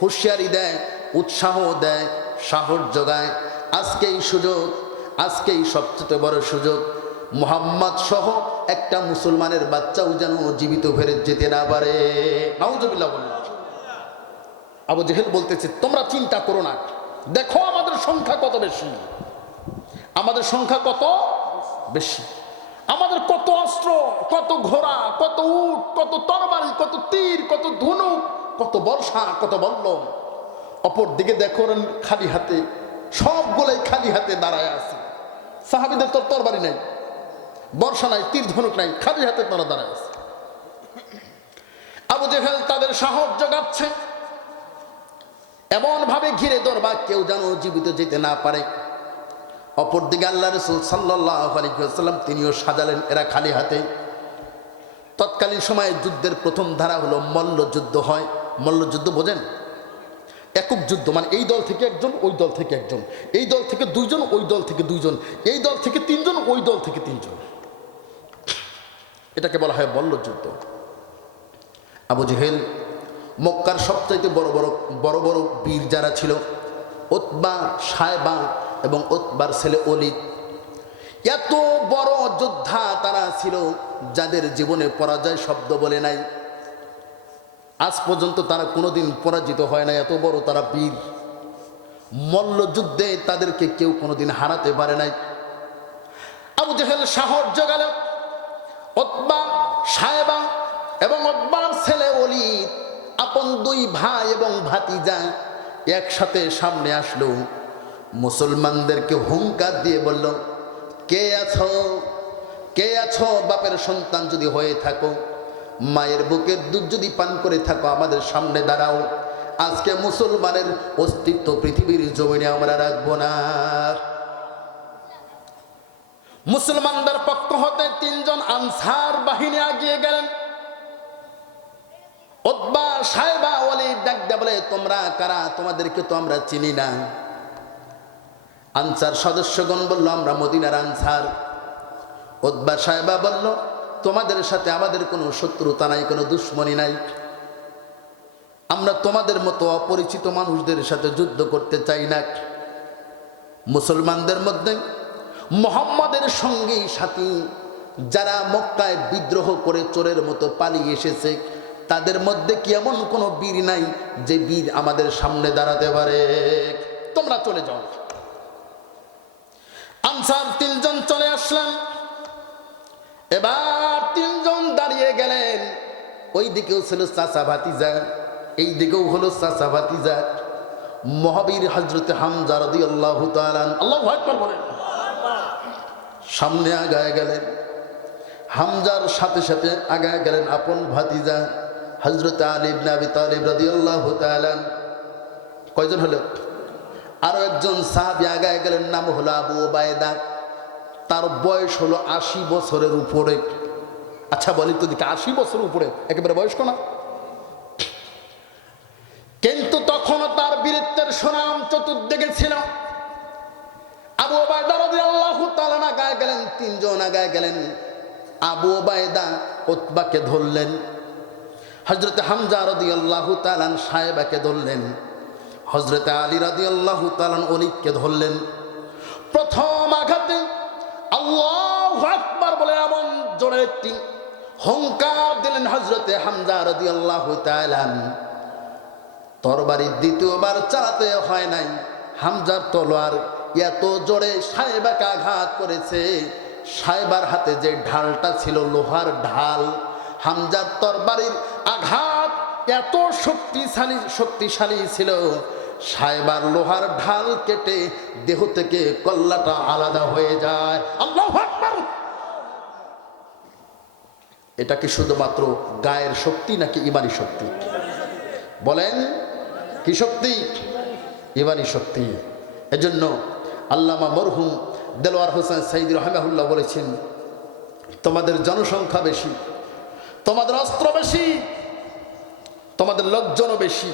হুঁশিয়ারি দেয়, উৎসাহ দেয়, সাহস যোগায়। আজকেই সুযোগ, আজকেই সবচেয়ে বড় সুযোগ। মুহাম্মদ সহ একটা মুসলমানের বাচ্চাও যেন জীবিত ফেরত যেতে না পারে। নাউজুবিল্লাহ বলেন। আবু জেহেল বলতেছে, তোমরা চিন্তা করো না, দেখো আমাদের সংখ্যা কত বেশি, আমাদের সংখ্যা কত বেশি। আমাদের কত অস্ত্র, কত ঘোড়া, কত উট, কত তরবারি, কত তীর, কত ধনুক, কত বর্ষা, কত বল্লম। অপর দিকে দেখো খালি হাতে, সবগুলোই খালি হাতে দাঁড়ায় আছে। সাহাবীদের তো তরবারি নাই, বর্ষা নাই, তীর ধনুক নাই, খালি হাতে তারা দাঁড়ায় আছে। আবু জেহেল তাদের সাহস জোগাচ্ছে, এমন ভাবে ঘিরে ধরবা কেউ যেন জীবিত যেতে না পারে। অপরদিকে আল্লাহ রাসূল সাল্লাল্লাহু আলাইহি ওয়াসাল্লাম তিনিও সাজালেন এরা খালি হাতে। তৎকালীন সময়ে যুদ্ধের প্রথম ধারা হলো মল্লযুদ্ধ হয়। মল্লযুদ্ধ বোঝেন? একক যুদ্ধ, মানে এই দল থেকে একজন, ওই দল থেকে একজন, এই দল থেকে দুইজন, ওই দল থেকে দুইজন, এই দল থেকে তিনজন, ওই দল থেকে তিনজন, এটাকে বলা হয় মল্লযুদ্ধ। আবু জেহেল মক্কার সবচাইতে বড় বড় বীর যারা ছিল, উতবা, সায়বা এবং উতবার ছেলে ওলীদ, এত বড় যোদ্ধা তারা ছিল যাদের জীবনে পরাজয় শব্দ বলে নাই। আজ পর্যন্ত তারা কোনোদিন পরাজিত হয় না, এত বড় তারা বীর। মল্লযুদ্ধে তাদেরকে কেউ কোনোদিন হারাতে পারে নাই। আবু জেহেল সাহস জোগাল, উতবা, সায়বা এবং উতবার ছেলে ওলীদ আপন দুই ভাই এবং ভাতিজা একসাথে সামনে আসলো। মুসলমানদেরকে হুঙ্কার দিয়ে বলল, কে আছো, কে আছো? বাপের সন্তান যদি হয়ে থাকো, মায়ের বুকের দুধ যদি পান করে থাকো, আমাদের সামনে দাঁড়াও। আজকে মুসলমানের অস্তিত্ব পৃথিবীর জমিনে আমরা রাখবো না। মুসলমানদের পক্ষ হতে তিনজন আনসার বাহিনী এগিয়ে গেলেন। উতবা, সায়বা, ওলীদ ডাক দিয়ে বলে, তোমরা কারা? তোমাদেরকে তো আমরা চিনি না। আনসার সদস্যগণ বলল, আমরা মদিনার আনসার। উতবা, সায়বা বলল, তোমাদের সাথে আমাদের কোনো শত্রুতা নাই, কোনো দুশ্মনী নাই। আমরা তোমাদের মতো অপরিচিত মানুষদের সাথে যুদ্ধ করতে চাই না। মুসলমানদের মধ্যে মুহাম্মাদের সঙ্গী সাথী যারা মক্কায় বিদ্রোহ করে চোরের মতো পালিয়ে এসেছে, তাদের মধ্যে কি এমন কোনো বীর নাই যে বীর আমাদের সামনে দাঁড়াতে পারে? তোমরা চলে যাও। আনসার তিনজন চলে আসলেন। এবার তিনজন দাঁড়িয়ে গেলেন। ওই দিকেও ছিল চাচা ভাতিজা, এই দিকেও হলো চাচা ভাতিজা। মহাবীর হযরতে হামজা রাদিয়াল্লাহু তাআলা, আল্লাহু আকবার বলেন, সামনে আগায় গেলেন। হামজার সাথে সাথে আগায় গেলেন আপন ভাতিজা হযরতে আলী ইবনে আবি তালিব রাদিয়াল্লাহু তাআলা। কয়জন হলো? আরো একজন সাহাবী আগায় গেলেন, নাম হলো আবু ওবায়দা। তার বয়স হলো ৮০ বছরের উপরে। আচ্ছা বলি তো দিকে, ৮০ বছরের উপরে একেবারে বয়স্ক না, কিন্তু তখনও তার বীরত্বের সুনাম চতুর্দিকে ছিল। আবু ওবায়দা রাদিয়াল্লাহু তাআলা আগায় গেলেন, তিনজন আগায় গেলেন। আবু ওবায়দা উতবাকে ধরলেন, হযরতে হামজা রাদিয়াল্লাহু তাআলা সায়বাকে ধরলেন, হযরতে আলী রাদিয়াল্লাহু তাআলা ওলীদকে ধরলেন। প্রথম আঘাতে আল্লাহু আকবার বলে এমন জোরে একটি হুঙ্কার দিলেন হযরতে হামজা রাদিয়াল্লাহু তাআলা। তরবারি দ্বিতীয়বার চালাতে হয় নাই। হামজার তলোয়ার এত জোরে সায়বাকে আঘাত করেছে, সায়বার হাতে যে ঢালটা ছিল লোহার ঢাল, হামজার তরবারির আঘাত এত শক্তিশালী ছিল, সায়বার লোহার ঢাল কেটে দেহ থেকে কল্লাটা আলাদা হয়ে যায়। আল্লাহু আকবার! এটা কি শুধুমাত্র গায়ের শক্তি নাকি ইমানি শক্তি? বলেন, কি শক্তি? ইমানি শক্তি। এজন্য আল্লামা মরহুম দেলোয়ার হোসেন সাইদী রাহিমাহুল্লাহ বলেছেন, তোমাদের জনসংখ্যা বেশি, তোমাদের অস্ত্র বেশি, তোমাদের লোকজনও বেশি,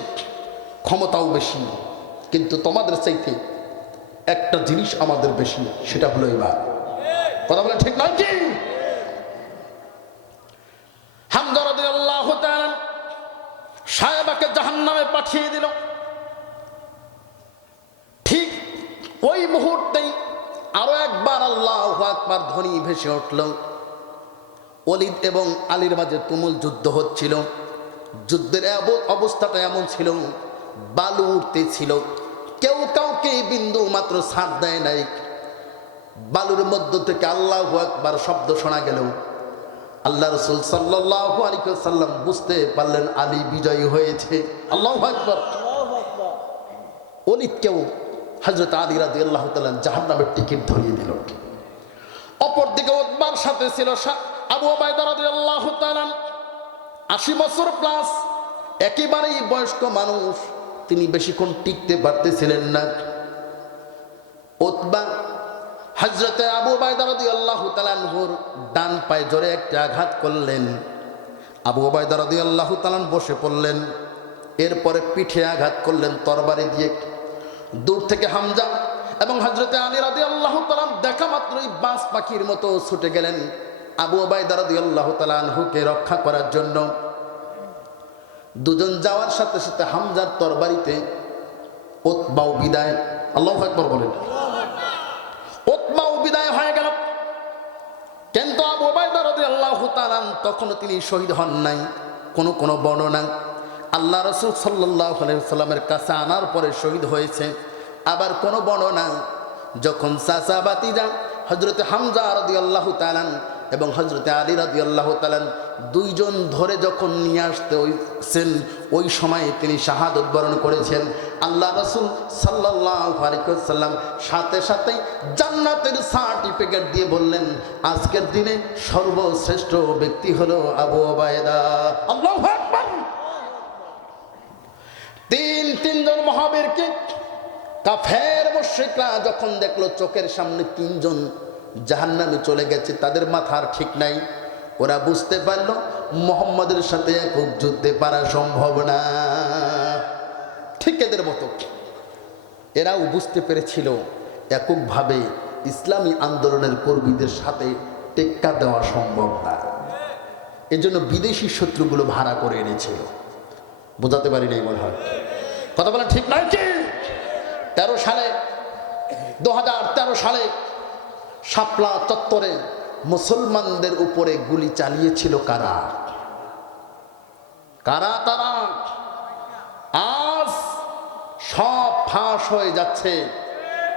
ক্ষমতাও বেশি, কিন্তু তোমাদের চাইতে একটা জিনিস আমাদের বেশি, সেটা হলো ঈমান। কথা বলে ঠিক নয় কি? হামজা রাদিয়াল্লাহু তাআলা সায়বাকে জাহান্নামে পাঠিয়ে দিল। ঠিক ওই মুহূর্তেই আরো একবার আল্লাহু আকবার ধ্বনি ভেসে উঠল। ওলীদ এবং আলীর মাঝে তুমুল যুদ্ধ হচ্ছিল। যুদ্ধের অবস্থাটা এমন ছিল, বালু উঠতেছিল, কেউ কাউকে বিন্দু মাত্র ছাড় দেয় নাই। বালুর মধ্য থেকে আল্লাহু আকবার শব্দ শোনা গেল। আল্লাহ রাসূল সাল্লাল্লাহু আলাইহি ওয়াসাল্লাম বুঝতে পারলেন আলী বিজয়ী হয়েছে। আল্লাহু আকবার। ওলিদকেও হযরত আলী রাদিয়াল্লাহু তাআলা জাহান্নামের টিকিট ধরিয়ে দিল। অপরদিকে উতবার সাথে ছিল আবু উবাইদা রাদিয়াল্লাহু তাআলা, 80 বছর প্লাস, একেবারেই বয়স্ক মানুষ, তিনি বেশিক্ষণ টিকতে পারতেছিলেন না। উতবা হযরতে আবু উবাইদা রাদিয়াল্লাহু তাআলা আনহুর ডান পায়ে জোরে একটা আঘাত করলেন। আবু উবাইদা রাদিয়াল্লাহু তাআলা বসে পড়লেন। এরপরে পিঠে আঘাত করলেন তরবারি দিয়ে। দূর থেকে হামজা এবং হযরতে আলী রাদিয়াল্লাহু তাআলা দেখা মাত্রই বাজ পাখির মতো ছুটে গেলেন আবু উবাইদা রাদিয়াল্লাহু তাআলা আনহুকে রক্ষা করার জন্য। দুজন যাওয়ার সাথে সাথে হামজার তরবারিতে উতবাও বিদায়। আল্লাহু আকবার বলেন। উতবাও বিদায় হয়ে গেল, কিন্তু আবু উবাইদা রাদিয়াল্লাহু তাআলা তখনও তিনি শহীদ হন নাই। কোন বর্ণনা আল্লাহ রাসূল সাল্লাল্লাহু আলাইহি ওয়াসাল্লামের কাছে আনার পরে শহীদ হয়েছে। আবার কোন বর্ণনা যখন চাচা ভাতিজা হযরতে হামজা রাদিয়াল্লাহু তাআলা এবং হযরতে আলী রাদিয়াল্লাহু তাআলা দুইজন ধরে যখন নিয়ে আসতেছেন, ওই সময়ে তিনি শাহাদত বরণ করেছেন। আল্লাহ রাসূল সাল্লাল্লাহু আলাইহি ওয়াসাল্লাম সাথে সাথে জান্নাতের সার্টিফিকেট দিয়ে বললেন, আজকের দিনে সর্বশ্রেষ্ঠ ব্যক্তি হলো আবু উবাইদা। আল্লাহু আকবার। তিনজন মহাবীরকে কাফের মুশরিকরা যখন দেখলো চোখের সামনে তিনজন জাহান্নামে চলে গেছে, তাদের মাথার ঠিক নাই, ওরা বুঝতে পারলো মুহাম্মাদের সাথে একক যুদ্ধে পারা সম্ভব না। ঠিক এদের মতো এরাও বুঝতে পেরেছিল এককভাবে ইসলামী আন্দোলনের কর্মীদের সাথে টেক্কা দেওয়া সম্ভব না। এজন্য বিদেশি শত্রুগুলো ভাড়া করে এনেছিল। বোঝাতে পারি নাই মনে হয়, কথা বলা ঠিক নয় কি? 2013 সালে শাপলা চত্বরে মুসলমানদের উপরে গুলি চালিয়েছিল কারা? তারা আজ সব ফাঁস হয়ে যাচ্ছে।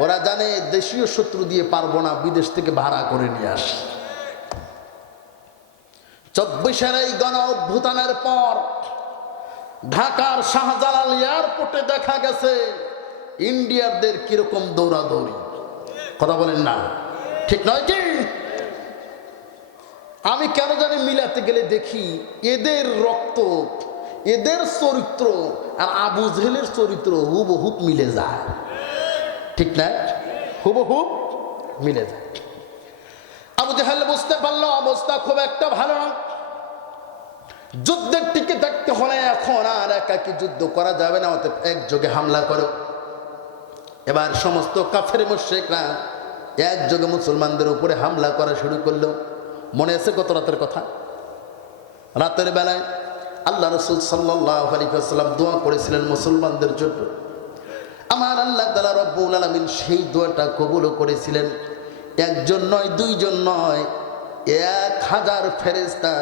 ওরা জানে দেশীয় শত্রু দিয়ে পারবো না, বিদেশ থেকে ভাড়া করে নিয়ে আসে। 24-এর এই গণ অভ্যুত্থানের পর ঢাকার শাহজালাল এয়ারপোর্টে দেখা গেছে ইন্ডিয়ারদের কিরকম দৌড়াদৌড়ি। কথা বলেন না, ঠিক নয় কি? আমি কেন জানি মিলাতে গেলে দেখি এদের রক্ত, এদের চরিত্র আর আবু জেহেলের চরিত্র হুবহুব মিলে যায়। ঠিক না? হুবহুব মিলে যায়। আবু জেহেল বুঝতে পারলো অবস্থা খুব একটা ভালো না, যুদ্ধের টিকে থাকতে হলে এখন আর একাকী যুদ্ধ করা যাবে না, অতএব একযোগে হামলা করো। এবার সমস্ত কাফের মুশরিকরা একযোগে মুসলমানদের উপরে হামলা করা শুরু করলো। মনে আছে কত রাতের কথা? রাতের বেলায় আল্লাহ রাসূল সাল্লাল্লাহু আলাইহি ওয়াসাল্লাম দোয়া করেছিলেন মুসলমানদের জন্য। আমার আল্লাহ তাআলা রব্বুল আলামিন সেই দোয়াটা কবুল করেছিলেন। একজন নয়, দুইজন নয়, 1000 ফেরেশতা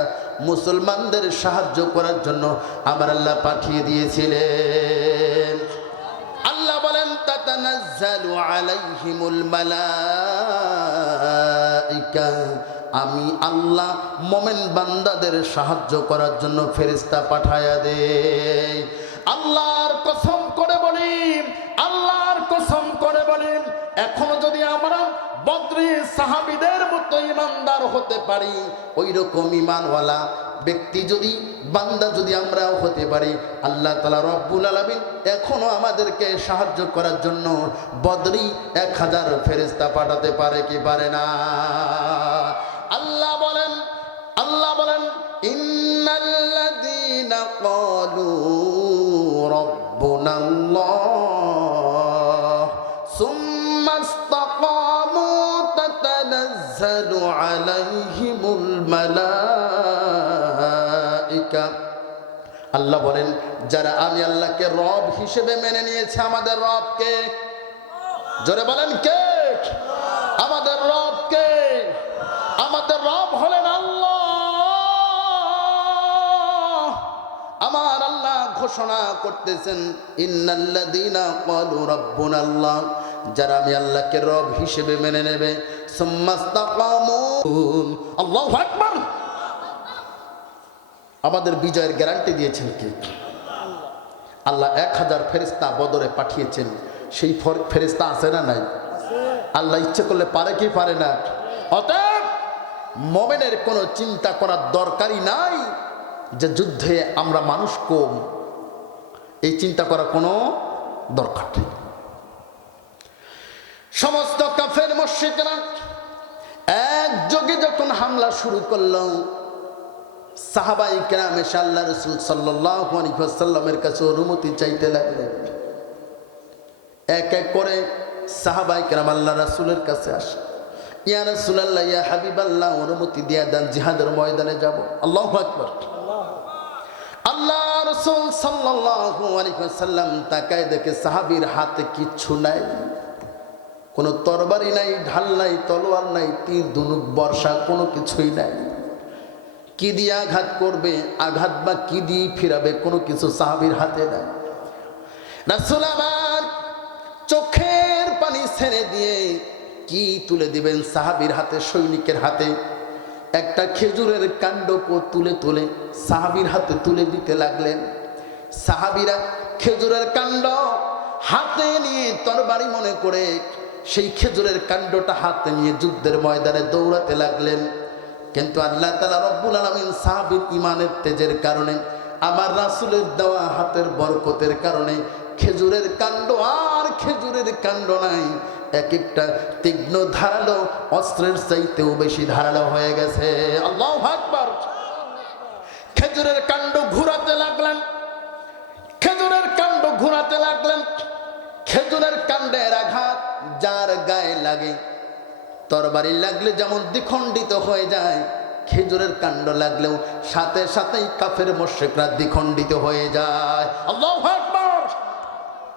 মুসলমানদের সাহায্য করার জন্য আমার আল্লাহ পাঠিয়ে দিয়েছিলেন। আল্লাহ বলেন, তাতানাজ্জালু আলাইহিমুল মালাইকা, আমি আল্লাহ মোমেন বান্দাদের সাহায্য করার জন্য ফেরেশতা পাঠায়া দেই। আল্লাহর কসম করে বলি, আল্লাহর কসম করে বলি, এখনো যদি আমরা বদরি সাহাবীদের মতো ইমানদার হতে পারি, ওই রকম ইমানওয়ালা ব্যক্তি যদি, বান্দা যদি আমরাও হতে পারি, আল্লাহ তাআলা রব্বুল আলামিন এখনো আমাদেরকে সাহায্য করার জন্য বদরি 1000 ফেরেশতা পাঠাতে পারে কি পারে না? আল্লাহ বলেন ইন্নাল্লাযীনা ক্বালু রাব্বুনাল্লাহ সুম্মা ইসতাকামু তাতানাজ্জালু আলাইহিমুল মালাইকা। আল্লাহ বলেন, যারা আমি আল্লাহকে রব হিসেবে মেনে নিয়েছে, আমাদের রবকে, জোরে বলেন কে? আমাদের রবকে। আমাদের রব হলেন আল্লাহ। আমার আল্লাহ ঘোষণা করতেছেন, ইন্নাল্লাযীনা ক্বালু রাব্বুনাল্লাহ, যারা আমি আল্লাহকে রব হিসেবে মেনে নেবে। সুম্মাস্তাকামু, আল্লাহু আকবার। আমাদের বিজয়ের গ্যারান্টি দিয়েছেন কে? আল্লাহ 1000 ফেরেশতা বদরে পাঠিয়েছেন। সেই ফেরেশতা আছে না নাই? আল্লাহ ইচ্ছে করলে পারে কি পারে না? অতএব মুমিনের কোনো চিন্তা করার দরকারই নাই যে যুদ্ধে আমরা মানুষ কম, এই চিন্তা করার কোনো দরকার নেই। সমস্ত কাফের মুশরিকরা একযোগে যখন হামলা শুরু করলো, সাহাবাই কেরাম এসে আল্লাহ রাসূল সাল্লাল্লাহু আলাইহি ওয়াসাল্লামের কাছে অনুমতি চাইতে লাগলেন। এক এক করে সাহাবাই কেরাম আল্লাহ রাসূলের কাছে আসে, ইয়া রাসূলুল্লাহ, ইয়া হাবিবাল্লাহ, অনুমতি দিয়ে দেন, জিহাদের ময়দানে যাব। আল্লাহু আকবার। আল্লাহ রাসূল সাল্লাল্লাহু আলাইহি ওয়াসাল্লাম তাকায় দেখে সাহাবীর হাতে কিচ্ছু নাই, কোনো তরবারি নাই, ঢাল নাই, তলোয়ার নাই, তীর ধনুক বর্ষা কোনো কিছুই নাই। কি দিয়ে আঘাত করবে, আঘাত বা কি দিয়ে ফিরাবে, কোনো কিছু সাহাবীর হাতে নাই। রাসূল আমার চোখের পানি ছেড়ে দিয়ে কি তুলে দিবেন সাহাবীর হাতে, সৈনিকের হাতে? একটা খেজুরের কাণ্ডকে তুলে তুলে সাহাবীর হাতে তুলে দিতে লাগলেন। সাহাবীরা খেজুরের কাণ্ড হাতে নিয়ে তরবারি মনে করে সেই খেজুরের কাণ্ডটা হাতে নিয়ে যুদ্ধের ময়দানে দৌড়াতে লাগলেন। কিন্তু আল্লাহ তাআলা রব্বুল আলামিন সাহাবীর ঈমানের তেজের কারণে, আমার রাসূলের দেওয়া হাতের বরকতের কারণে খেজুরের কাণ্ড আর খেজুরের কাণ্ড নাই, এক একটা তীক্ষ্ণ ধারালো অস্ত্রের চাইতেও বেশি ধারালো হয়ে গেছে। আল্লাহু আকবার। খেজুরের কাণ্ড ঘুরাতে লাগলেন, খেজুরের কাণ্ড ঘুরাতে লাগলেন। খেজুরের কাণ্ডের আঘাত যার গায়ে লাগে, তরবারি লাগলে যেমন দ্বিখণ্ডিত হয়ে যায়, খেজুরের কাণ্ড লাগলেও সাথে সাথেই কাফের মুশরিকরা দ্বিখণ্ডিত হয়ে যায়। আল্লাহু আকবার।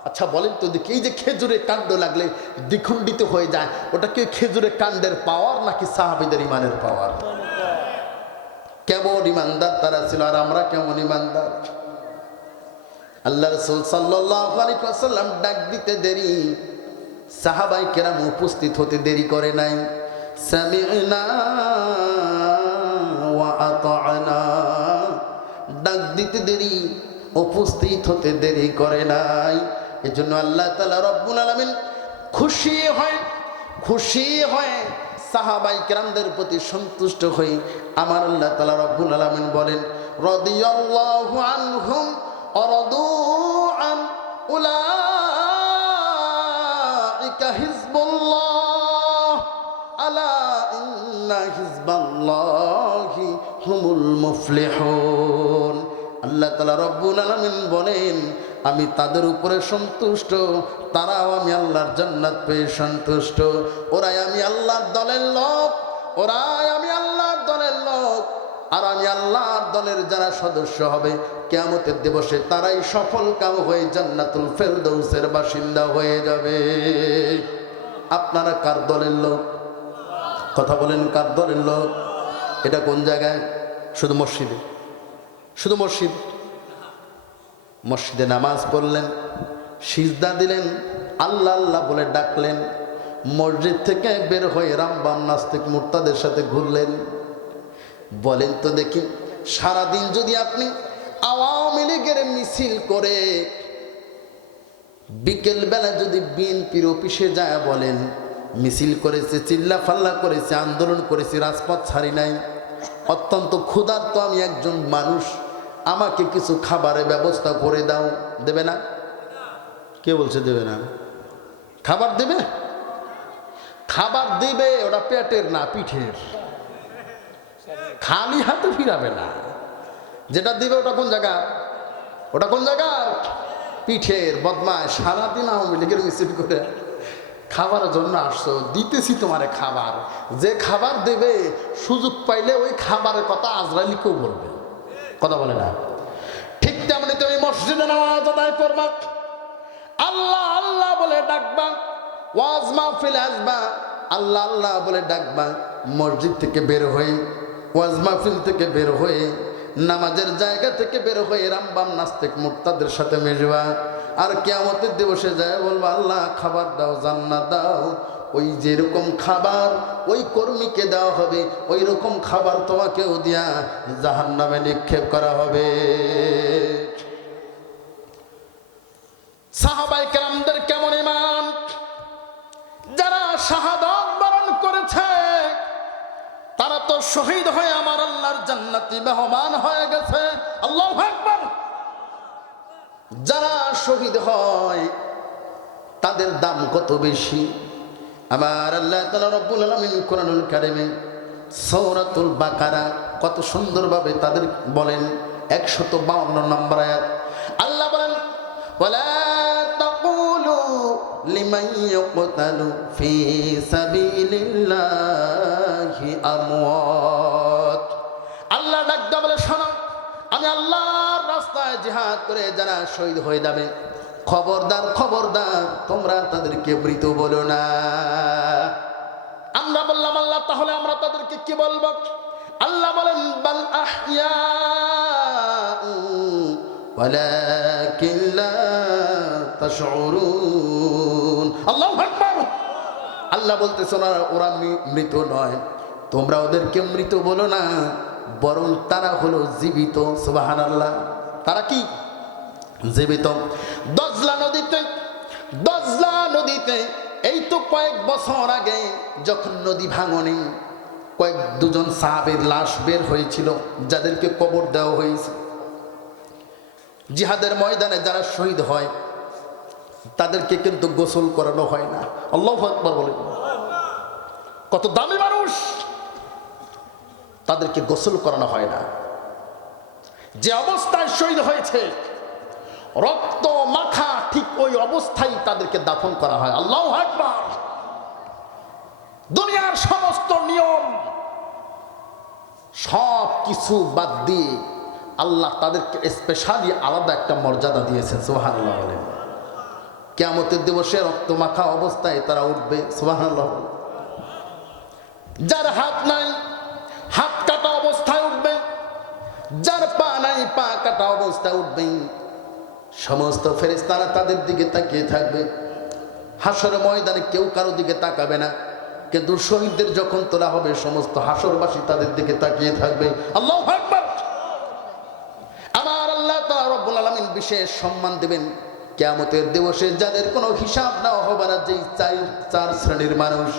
আচ্ছা বলেন তো দেখি, এই যে খেজুরের কাণ্ড লাগলে দ্বিখণ্ডিত হয়ে যায়, ওটা কি খেজুরের কাণ্ডের পাওয়ার নাকি সাহাবীদের ঈমানের পাওয়ার? কেমন ঈমানদার তারা ছিল, আর আমরা কেমন ঈমানদার? আল্লাহ রাসূল সাল্লাল্লাহু আলাইহি ওয়াসাল্লাম ডাক দিতে দেরি, সাহাবায়ে কেরাম উপস্থিত হতে দেরি করে নাই। সামি'না ওয়া আতা'না, ডাক দিতে দেরি, উপস্থিত হতে দেরি করে নাই। এজন্য আল্লাহ তাআলা রব্বুল আলামিন খুশি হয় সাহাবায়ে কেরামদের প্রতি সন্তুষ্ট হয়ে আমার আল্লাহ তাআলা রব্বুল আলামিন বলেন, রাদিয়াল্লাহু আনহুম ওয়া রাদু আন উলাইকা হিজবুল্লাহ আলা ইন্না হিজবাল্লাহি হুমুল মুফলিহুন। আল্লাহ তাআলা রব্বুল আলামিন বলেন, আমি তাদের উপরে সন্তুষ্ট, তারাও আমি আল্লাহর জান্নাত পেয়ে সন্তুষ্ট। ওরাই আমি আল্লাহর দলের লোক, ওরাই আমি আল্লাহর দলের লোক। আর আমি আল্লাহর দলের যারা সদস্য হবে কিয়ামতের দিবসে তারাই সফল কাম হয়ে জান্নাতুল ফেরদৌসের বাসিন্দা হয়ে যাবে। আপনারা কার দলের লোক? কথা বলেন, কার দলের লোক? এটা কোন জায়গায়? শুধু মসজিদে, শুধু মসজিদ। মসজিদে নামাজ পড়লেন, সিজদা দিলেন, আল্লাহ আল্লাহ বলে ডাকলেন, মসজিদ থেকে বের হয়ে রামবাম নাস্তিক মুরতাদের সাথে ঘুরলেন। বলেন তো দেখি, সারাদিন যদি আপনি আওয়ামী লীগের মিছিল করে বিকেল বেলা যদি বিএনপির অফিসে যায় বলেন মিছিল করেছে, চিল্লা ফাল্লা করেছে, আন্দোলন করেছে, রাজপথ ছাড়ি নাই, অত্যন্ত ক্ষুধার্ত আমি একজন মানুষ, আমাকে কিছু খাবারের ব্যবস্থা করে দাও, দেবে না? কে বলছে দেবে না? খাবার দেবে, খাবার দিবে, ওটা পেটের না পিঠের, খালি হাতে ফিরাবে না। যেটা দিবে ওটা কোন জায়গা? ওটা কোন জায়গা? পিঠের। বদমাশ, সারাদিন আওয়ামী লীগের মিছিল করে খাবারের জন্য আসছো, দিতেছি তোমারে খাবার। যে খাবার দেবে সুযোগ পাইলে ওই খাবারের কথা আজরাইলকেও বলবে। কথা বলে না? ঠিক তেমনি তুমি মসজিদে নামাজ আদায় করবা, আল্লাহ আল্লাহ বলে ডাকবা, ওয়াজ মাহফিল আসবা, আল্লাহ আল্লাহ বলে ডাকবা। মসজিদ থেকে বের হয়ে, ওয়াজ মাহফিল থেকে বের হয়ে, নামাজের জায়গা থেকে বের হয়ে রামবাম নাস্তিক মুরতাদের সাথে মিশবা। আর কিয়ামতের দিবসে যায় বলবো আল্লাহ খাবার দাও, জান্নাত দাও। ওই যেরকম খাবার ওই কর্মীকে দেওয়া হবে, ওই রকম খাবার তোমাকেও দিয়া জাহান্নামে নিক্ষেপ করা হবে। সাহাবায়ে কেরামদের কেমন ঈমান, যারা শাহাদাত বরণ করেছে তারা তো শহীদ হয়ে আমার আল্লাহর জান্নাতি মেহমান হয়ে গেছে। আল্লাহু আকবার। যারা শহীদ হয় তাদের দাম কত বেশি। আমার আল্লাহ তাআলা রব্বুল আলামিন কোরআনুল কারীমে সূরাতুল বাকারা কত সুন্দরভাবে তাদের বলেন 152 নম্বর আয়াত আল্লাহ বলেন ওয়ালা তাকুলু লিমান ইয়াকতালু ফি সাবিলিল্লাহি আমওয়াত। আল্লাহ ডাকতে বলে শোনো, আমি আল্লাহর রাস্তায় জিহাদ করে যারা শহীদ হয়ে যাবে, খবরদার খবরদার তোমরা তাদেরকে মৃত বলো না। আমরা বললাম আল্লাহ তাহলে আমরা তাদেরকে কি বলবো? আল্লাহ বলেন বাল আহইয়া ওয়ালাকিন লা তাশউরুন। আল্লাহু আকবার। আল্লাহ বলতেছেন ওরা মৃত নয়, তোমরা ওদেরকে মৃত বলো না, বরং তারা হলো জীবিত। সুবহানাল্লাহ। তারা কি? জীবিত। দজলা নদীতে এই তো কয়েক বছর আগে যখন নদী ভাঙনে দুজন সাহাবের লাশ বের হয়েছিল, যাদেরকে কবর দেওয়া হয়েছে। জিহাদের ময়দানে যারা শহীদ হয় তাদেরকে কিন্তু গোসল করানো হয় না। আল্লাহু আকবার বলেন। কত দামি মানুষ, তাদেরকে গোসল করানো হয় না। যে অবস্থায় শহীদ হয়েছে রক্ত মাখা ঠিক ওই অবস্থায় তাদেরকে দাফন করা হয়। আল্লাহু আকবার। দুনিয়ার সমস্ত নিয়ম সব কিছু বাদ দিয়ে আল্লাহ তাদেরকে স্পেশালি আলাদা একটা মর্যাদা দিয়েছেন। সুবহানাল্লাহ বলেন। কিয়ামতের দিবসে রক্ত মাখা অবস্থায় তারা উঠবে। সুবহানাল্লাহ। যার হাত নাই হাত কাটা অবস্থায় উঠবে, যার পা নাই পা কাটা অবস্থায় উঠবে। সমস্ত ফেরেশতারা তাদের দিকে তাকিয়ে থাকবে। হাসরের ময়দানে কেউ কারো দিকে তাকাবে না, কিন্তু শহীদদের যখন তোলা হবে সমস্ত হাসরবাসী তাদের দিকে তাকিয়ে থাকবে। আল্লাহু আকবার। আমার আল্লাহ তাআলা রব্বুল আলামিন বিশেষ সম্মান দেবেন কিয়ামতের দিবসে যাদের কোনো হিসাব নেওয়া হবে না। যেই চার শ্রেণীর মানুষ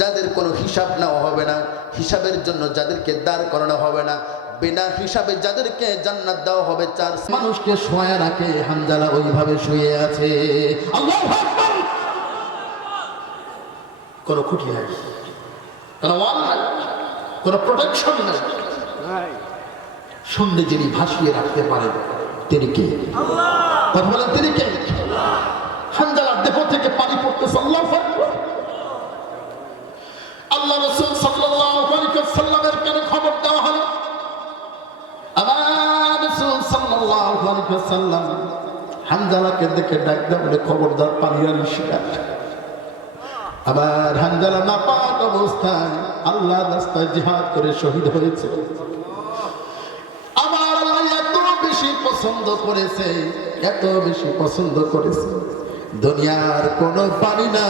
যাদের কোনো হিসাব নেওয়া হবে না, হিসাবের জন্য যাদেরকে দাঁড় করানো হবে না, বিনা হিসাবে যাদেরকে জান্নাত দেওয়া হবে, চার মানুষকে শোয়া রাখে হামজালা ওইভাবে শুয়ে আছে। আল্লাহু আকবার। কোনো খুঁটি নাই, কোনো ওয়াল নাই, কোনো প্রোটেকশন নাই। সন্ধ্যে যিনি ভাসিয়ে রাখতে পারেন তিনি কে? আল্লাহ। কথা বলেন তিনি কে? হামজালার দেহ থেকে পানি পড়তেছে। আল্লাহু আকবার। আল্লাহ রাসূল সাল্লাল্লাহু আলাইহি ওয়াসাল্লামের কানে খবর দেওয়া হলো। আমার রাসূল সাল্লাল্লাহু আলাইহি ওয়াসাল্লাম হামজালাকে দেখে ডাক দেন, বলে খবরদার পানি আনিস না। আবার হামজালা নাপাক অবস্থায় আল্লাহর রাস্তায় জিহাদ করে শহীদ হয়েছে। আমার আল্লাহ এত বেশি পছন্দ করেছে, এত বেশি পছন্দ করেছে, দুনিয়ার কোনো পানি না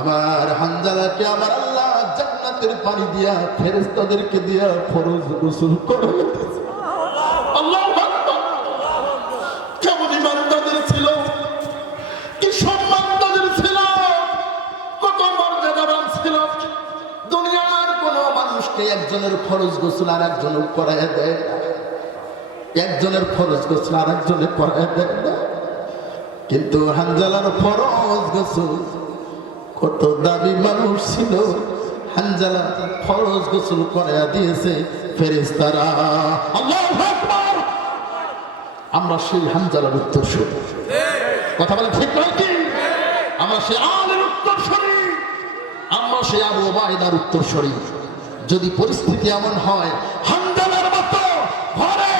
আমার হামজালাকে আমার আল্লাহ জান্নাতের পানি দিয়া ফেরেশতাদেরকে দিয়া ফরজ গোসল করাইতেছে। আল্লাহু আকবার। কেমন ঈমান তাদের ছিল, কি সম্মান তাদের ছিল, কত মর্যাদাবান ছিল। দুনিয়ার কোন মানুষকে একজনের ফরজ গোসল আর একজনের করায় দেয় না, একজনের ফরজ গোসল আর একজনের করায় দেয় না। কিন্তু হামজালার ফরজ গোসল, কত দামি মানুষ ছিল, হামজালা ফরজ গোসল করায়া দিয়েছে ফেরেশতারা। আল্লাহু আকবার। আমরা সেই হামজালার উত্তরসূরি। কথা বলেন ঠিক নয় কি? আমরা সেই আলের উত্তরসূরি, আমরা সেই আবু উবাইদার উত্তরসূরি। যদি পরিস্থিতি এমন হয় হামজালার মতো ঘরে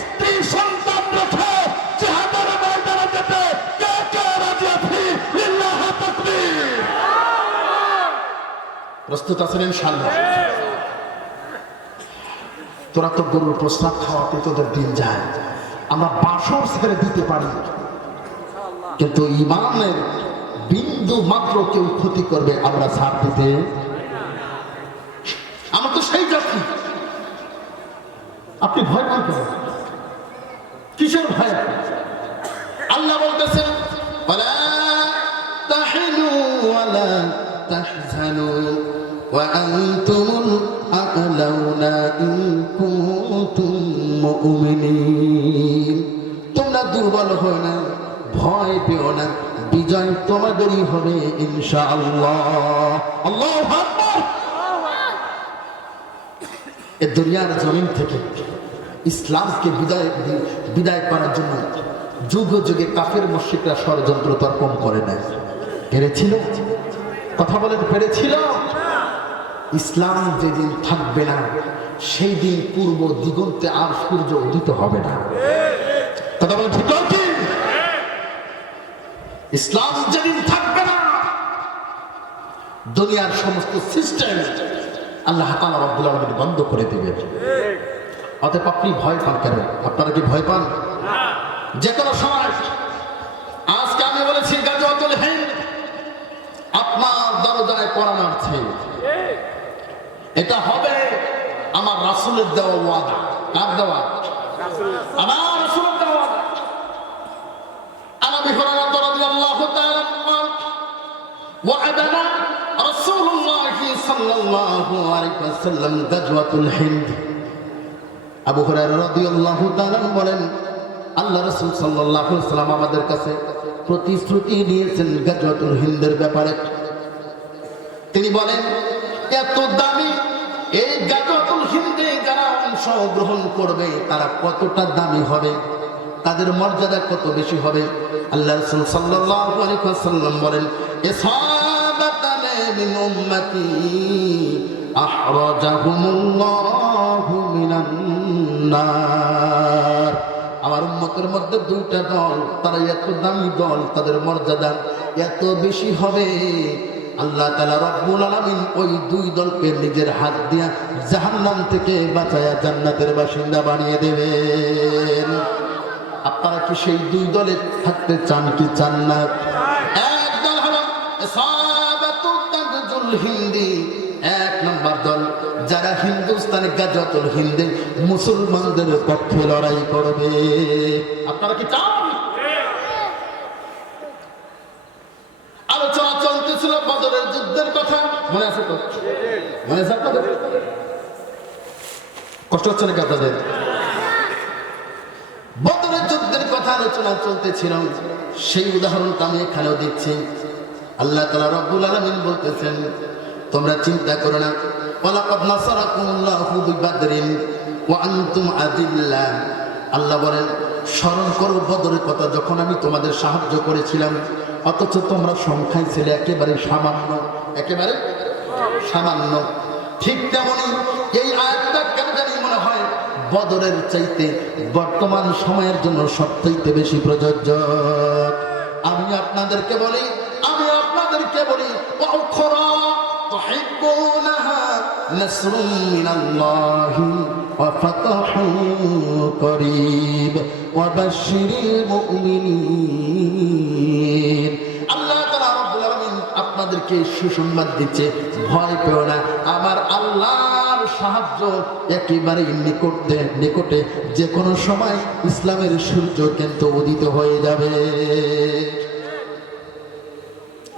স্ত্রী সন্তান রেখে জিহাদের ময়দানে যেতে কে কে রাজি আছি? লিল্লাহ তাকবীর। প্রস্তুত আছেন ইনশাআল্লাহ? তোরা তো গরুর প্রস্রাব খাওয়াতে তোদের দিন যায়, আমরা বাসর ছেড়ে দিতে পারি, কিন্তু ইমানের বিন্দু মাত্র কেউ ক্ষতি করবে আমরা ছাড় দিতে, আমরা তো সেই জাতি। আপনি ভয় পান কেন? কিসের ভয়? আল্লাহ বলতেছেন ওয়ালা তাহিনু ওয়ালা তাহজানু ওয়া আনতুমুল আ'লাউনা ইন কুনতুম মুমিনিন। তোমরা দুর্বল হও না, ভয় পেও না, বিজয় তোমাদেরই হবে ইনশাআল্লাহ। আল্লাহু আকবার। এই দুনিয়ার জমিন থেকে ইসলামকে বিদায় করার জন্য যুগে যুগে কাফের মুশরিকরা ষড়যন্ত্র তর্পণ করে নেয়। পেরেছিল? কথা বলেন, পেরেছিল? ইসলাম যেদিন থাকবে না সেই দিন পূর্ব দিগন্তে আর সূর্য উদিত হবে না। কথা বলেন ঠিক কি? ইসলাম যেদিন থাকবে না দুনিয়ার সমস্ত সিস্টেম আল্লাহ তাআলা রব্বুল আলামিন বন্ধ করে দিবেন। অতএব আপনি ভয় পান কেন? আপনারা কি ভয় পান? যে কোনো সময়, আজকে আমি বলেছি গাজওয়াতুল হিন্দ আপনার দরজায় পড়া নাড়ছে, এটা হবে আমার রাসূলের দেওয়া ওয়াদা। কার দেওয়া? আমার রাসূলের দেওয়া ওয়াদা। আবু হুরায়রা রাদিয়াল্লাহু তাআলা ওয়া'আদানা রাসূলুল্লাহ সাল্লাল্লাহু আলাইহি ওয়াসাল্লাম গাজওয়াতুল হিন্দ। আবু হুরায়রা রাদিয়াল্লাহু তাআলা বলেন আল্লাহ রাসূল সাল্লাল্লাহু আলাইহি ওয়াসাল্লাম আমাদের কাছে প্রতিশ্রুতি দিয়েছেন গাজওয়াতুল হিন্দের ব্যাপারে। তিনি বলেন এত দামি এই গাজওয়াতুল হিন্দে যারা অংশগ্রহণ করবে তারা কতটা দামি হবে, তাদের মর্যাদা কত বেশি হবে। আল্লাহ রাসূল সাল্লাল্লাহু আলাইহি ওয়াসাল্লাম বলেন ইসাবাতান মিন উম্মতি আহরাজাহুমুল্লাহু মিনান নার। আমার উম্মতের মধ্যে দুইটা দল, তারা এত দামি দল, তাদের মর্যাদা এত বেশি হবে, আল্লাহ তাআলা রব্বুল আলামিন ওই দুই দলকে নিজের হাত দিয়া জাহান্নাম থেকে বাঁচায়া জান্নাতের বাসিন্দা বানিয়ে দেবেন। আপনারা কি সেই দুই দলে থাকতে চান কি চান না? এক দল হলো ইসাবাতুল গাজওয়াতুল হিন্দি, এক নম্বর দল যারা হিন্দুস্তানে গাজওয়াতুল হিন্দে মুসলমানদের পক্ষে লড়াই করবে। আপনারা কি চান? আলোচনা চলতেছিল বদরের যুদ্ধের কথা, মনে আছে তো? মনে আছে আপনাদের? কষ্ট হচ্ছে নাকি আপনাদের? বদরের যুদ্ধের কথা আলোচনা চলতেছিল, সেই উদাহরণটা আমি এখানেও দিচ্ছি। আল্লাহ তাআলা রব্বুল আলামিন বলতেছেন তোমরা চিন্তা করো না, ওয়ালাকাদ নাসারাকুমুল্লাহু বিবাদরিন ওয়া আনতুম আযিল্লা। আল্লাহ বলেন স্মরণ করো বদরের কথা, যখন আমি তোমাদের সাহায্য করেছিলাম অথচ তোমরা সংখ্যায় ছিলে একেবারে সামান্য, একেবারে সামান্য। ঠিক তেমনি এই আয়াতটা কেন জানি মনে হয় বদরের চাইতে বর্তমান সময়ের জন্য সবথেকে বেশি প্রযোজ্য। আমি আপনাদেরকে বলি ওয়াখরা তুহিব্বুনাহা নাসরুম মিনাল্লাহি ওয়া ফাতহুন করিব ওয়া বাশশিরিল মুমিনিন। আল্লাহ তাআলা রব্বুল আলামিন আপনাদেরকে সুসংবাদ দিচ্ছে, ভয় পেও না, আমার আল্লাহর সাহায্য একেবারে নিকটে, যে কোনো সময় ইসলামের সূর্য কিন্তু উদিত হয়ে যাবে।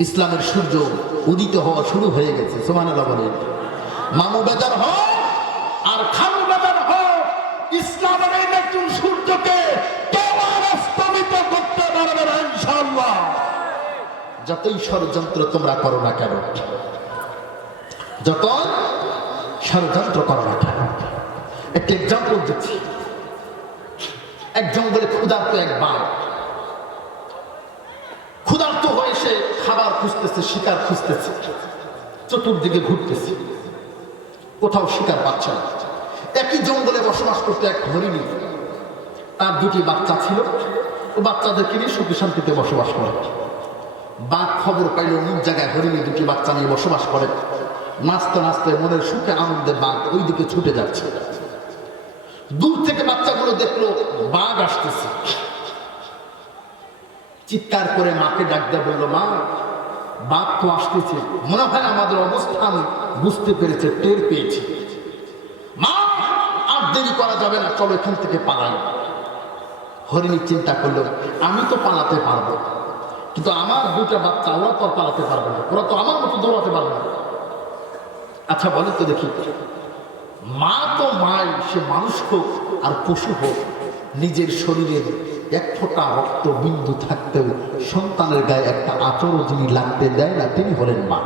ইসলামের সূর্য উদিত হওয়া শুরু হয়ে গেছে। সুবহানাল্লাহ বলেন। মামু বেজার হও আর খানু বেজার হও, ইসলামের এই নতুন সূর্যকে কেউ আর অস্তমিত করতে পারবে না ইনশাআল্লাহ। যতই ষড়যন্ত্র তোমরা করো না কেন, যত ষড়যন্ত্র করো না কেন, একটা এক্সাম্পল দিচ্ছি। এক জঙ্গলে ক্ষুধার্ত এক বাঘ, ক্ষুধার্ত হয়ে সে খাবার খুঁজতেছে, শিকার খুঁজতেছে, চতুর্দিকে ঘুরতেছে, কোথাও শিকার পাচ্ছে না। একই জঙ্গলে বসবাস করতে এক হরিণী, তার দুটি বাচ্চা ছিল, ও বাচ্চাদেরকে নিয়ে সুখী শান্তিতে বসবাস করে। বাঘ খবর পাইল অমুক জায়গায় হরিণী দুটি বাচ্চা নিয়ে বসবাস করে। নাচতে নাচতে মনের সুখে আনন্দে বাঘ ওই দিকে ছুটে যাচ্ছে। দূর থেকে বাচ্চাগুলো দেখলো বাঘ আসতেছে, চিৎকার করে মাকে ডাক দিয়ে বললো, মা বাঘ তো আসতেছে, মনে হয় আমাদের অবস্থান বুঝতে পেরেছে, টের পেয়েছে। মা আর দেরি করা যাবে না, চলো এখান থেকে পালাই। হরিণী চিন্তা করলো, আমি তো পালাতে পারবো, কিন্তু আমার দুটা বাচ্চা ওরা তো আর পালাতে পারবে না, ওরা তো আমার মতো দৌড়াতে পারবে না। আচ্ছা বলে তো দেখি, মা তো মাই, সে মানুষ হোক আর পশু হোক, নিজের শরীরের এক ফোঁটা রক্ত বিন্দু থাকতেও সন্তানের গায়ে একটা আচরণ যিনি লাগতে দেয় না, তিনি হলেন মা।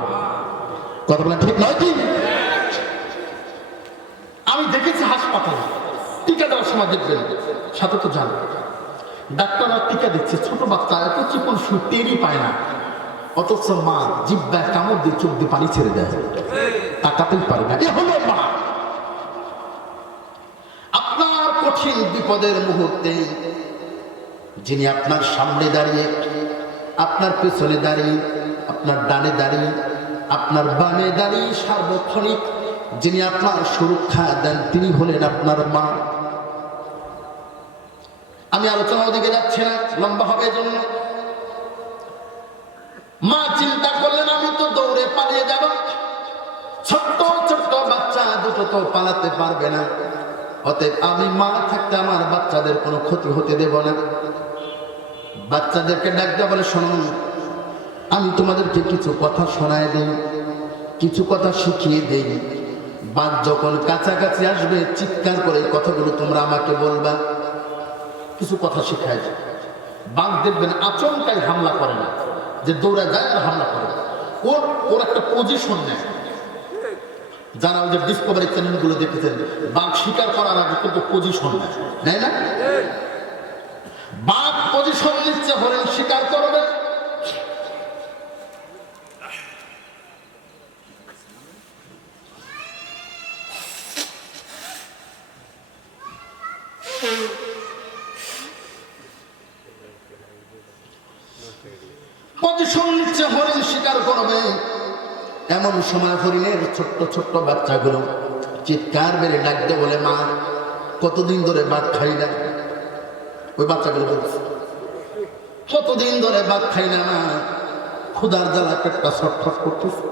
কথা বলা ঠিক নয় কি? আমি দেখেছি হাসপাতালে টিকা দেওয়ার সময়, দেখবেন সাথে তো জান ডাক্তাররা টিকা দিচ্ছে, ছোট বাচ্চা এত চিকন সুর টেরই পায় না, অথচ মা জিব্বায় কামড় দিয়ে চোখ দিয়ে পানি ছেড়ে দেয়, তাকাতেই পারে না। এ হলো মা। আপনার কঠিন বিপদের মুহূর্তে যিনি আপনার সামনে দাঁড়িয়ে, আপনার পেছনে দাঁড়িয়ে, আপনার ডানে দাঁড়িয়ে, আপনার বামে দাঁড়িয়ে সার্বক্ষণিক যিনি আপনার সুরক্ষা দেন, তিনি হলেন আপনার মা। আমি আলোচনার দিকে যাচ্ছি না, লম্বা হবে জন্য। মা চিন্তা করলেন, আমি তো দৌড়ে পালিয়ে যাব, ছোট্ট ছোট্ট বাচ্চা দুটো তো পালাতে পারবে না, অতএব আমি মা থাকতে আমার বাচ্চাদের কোনো ক্ষতি হতে দেব না। বাচ্চাদেরকে ডাক দেওয়া বলে, শোনো, আমি তোমাদেরকে কিছু কথা শোনায় দেই, কিছু কথা শিখিয়ে দেই। বাঘ যখন কাছাকাছি আসবে চিৎকার করে কথাগুলো তোমরা আমাকে বলবা। কিছু কথা শিখায় দেয়। বাঘ দেখবেন আচমকাই হামলা করে না, যে দৌড়া যায় আর হামলা করে, ওর একটা পজিশন নেয়। যারা ওই যে ডিসকভারি চ্যানেলগুলো দেখেছেন, বাঘ শিকার করার আগে কিন্তু পজিশন নেয় না? বাঘ পজিশন নিচ্ছে, হরিণ শিকার করবে। পজিশন নিচ্ছে, হরিণ শিকার করবে। এমন সময় হরিণের ছোট্ট ছোট্ট বাচ্চাগুলো চিৎকার মেরে ডাকতে বলে, মা কতদিন ধরে বাঘ খাই না। ওই বাচ্চাগুলো বলছে, কতদিন ধরে বাঘ খাই না, মা ক্ষুধার জ্বালা পেটটা ছটফট করতেছে,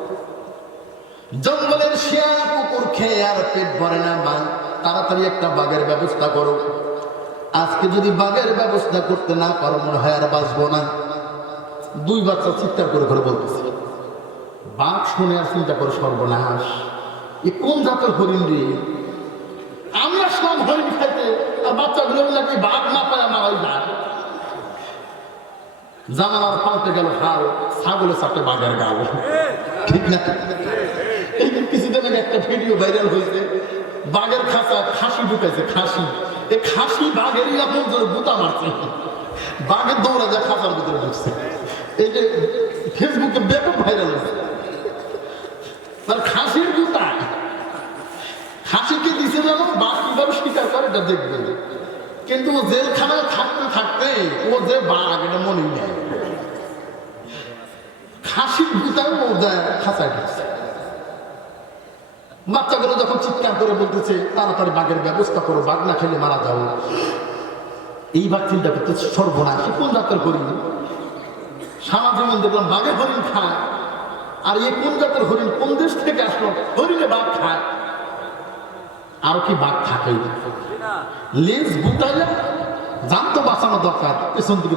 জঙ্গলের শিয়াল কুকুর খেয়ে আর পেট ভরে না, মা তাড়াতাড়ি একটা বাঘের ব্যবস্থা করো। আজকে যদি বাঘের ব্যবস্থা করতে না পারো, মনে হয় আর বাঁচবো না। দুই বাচ্চা চিৎকার করে করে বলতেছে। বাঘ শুনে আর চিন্তা করে, সর্বনাশ, এ কোন জাতের হরিণ রে? আমি আসলাম হরিণ খাইতে, আর বাচ্চাগুলো নাকি বাঘ না পায় আমার ওই বাঘ। জানালার পাল্টে গেল হাল, ছাগলে চাপে বাঘের গাল। ঠিক না? এই কিছুদিন আগে একটা ভিডিও ভাইরাল হয়েছে, বাঘের খাঁচা খাসি ঢুকেছে, খাসি। এই খাসি বাঘের এরকম জোরে বুতা মারছে, বাঘের দৌড়া যায় খাঁচার ভিতরে ঢুকছে। এই যে ফেসবুকে ব্যাপক ভাইরাল হয়েছে, তার খাসির বুতা। খাসিকে দিছে যেমন, বাঘ কিভাবে শিকার করে এটা দেখবে। কিন্তু ও জেলখানায় থাকতে থাকতে ও যে বাঘ এটা মনে নেয়, খাসির বুতায় ও যায় খাঁচায় ঢুকছে। বাচ্চাগুলো যখন চিৎকার করে বলতেছে, তাড়াতাড়ি বাঘের ব্যবস্থা করো, বাঘ না খেলে মারা যাও। এই বাঘ চিন্তা করতেছে, সর্বনাশ, কোন জাতের হরিণ? সারা জীবন দেখলাম বাঘে হরিণ খায়, আর এই কোন জাতের হরিণ, কোন দেশ থেকে আসলো, হরিণে বাঘ খায়। আর কি বাঘ থাকে? লেজ গুটাইয়া জানতো বাঁচানো দরকার, পেছন দিকে